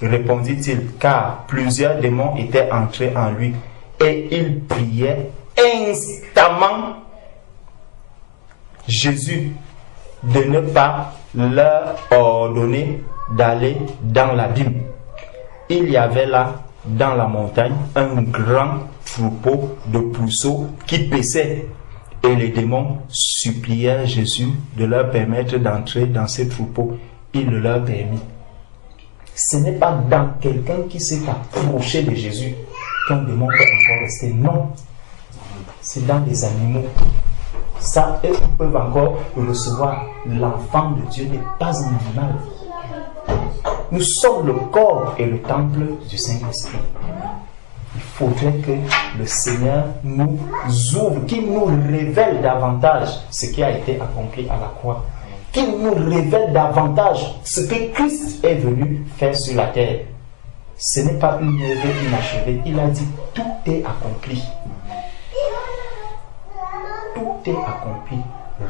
répondit-il, car plusieurs démons étaient entrés en lui. Et il priait instamment Jésus de ne pas leur ordonner d'aller dans l'abîme. Il y avait là, dans la montagne, un grand troupeau de puceaux qui paissaient. Et les démons supplièrent Jésus de leur permettre d'entrer dans ces troupeaux. Il le leur permit. Ce n'est pas dans quelqu'un qui s'est approché de Jésus qu'un démon peut encore rester. Non. C'est dans les animaux. Ça, eux peuvent encore recevoir. L'enfant de Dieu n'est pas un animal. Nous sommes le corps et le temple du Saint-Esprit. Il faudrait que le Seigneur nous ouvre, qu'il nous révèle davantage ce qui a été accompli à la croix. Qu'il nous révèle davantage ce que Christ est venu faire sur la terre. Ce n'est pas une œuvre inachevée. Il a dit, tout est accompli. Tout est accompli.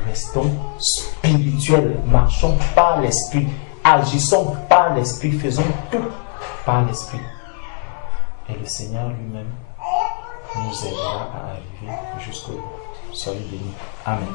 Restons spirituels. Marchons par l'Esprit. Agissons par l'Esprit. Faisons tout par l'Esprit. Et le Seigneur lui-même nous aidera à arriver jusqu'au bout. Soyez bénis. Amen.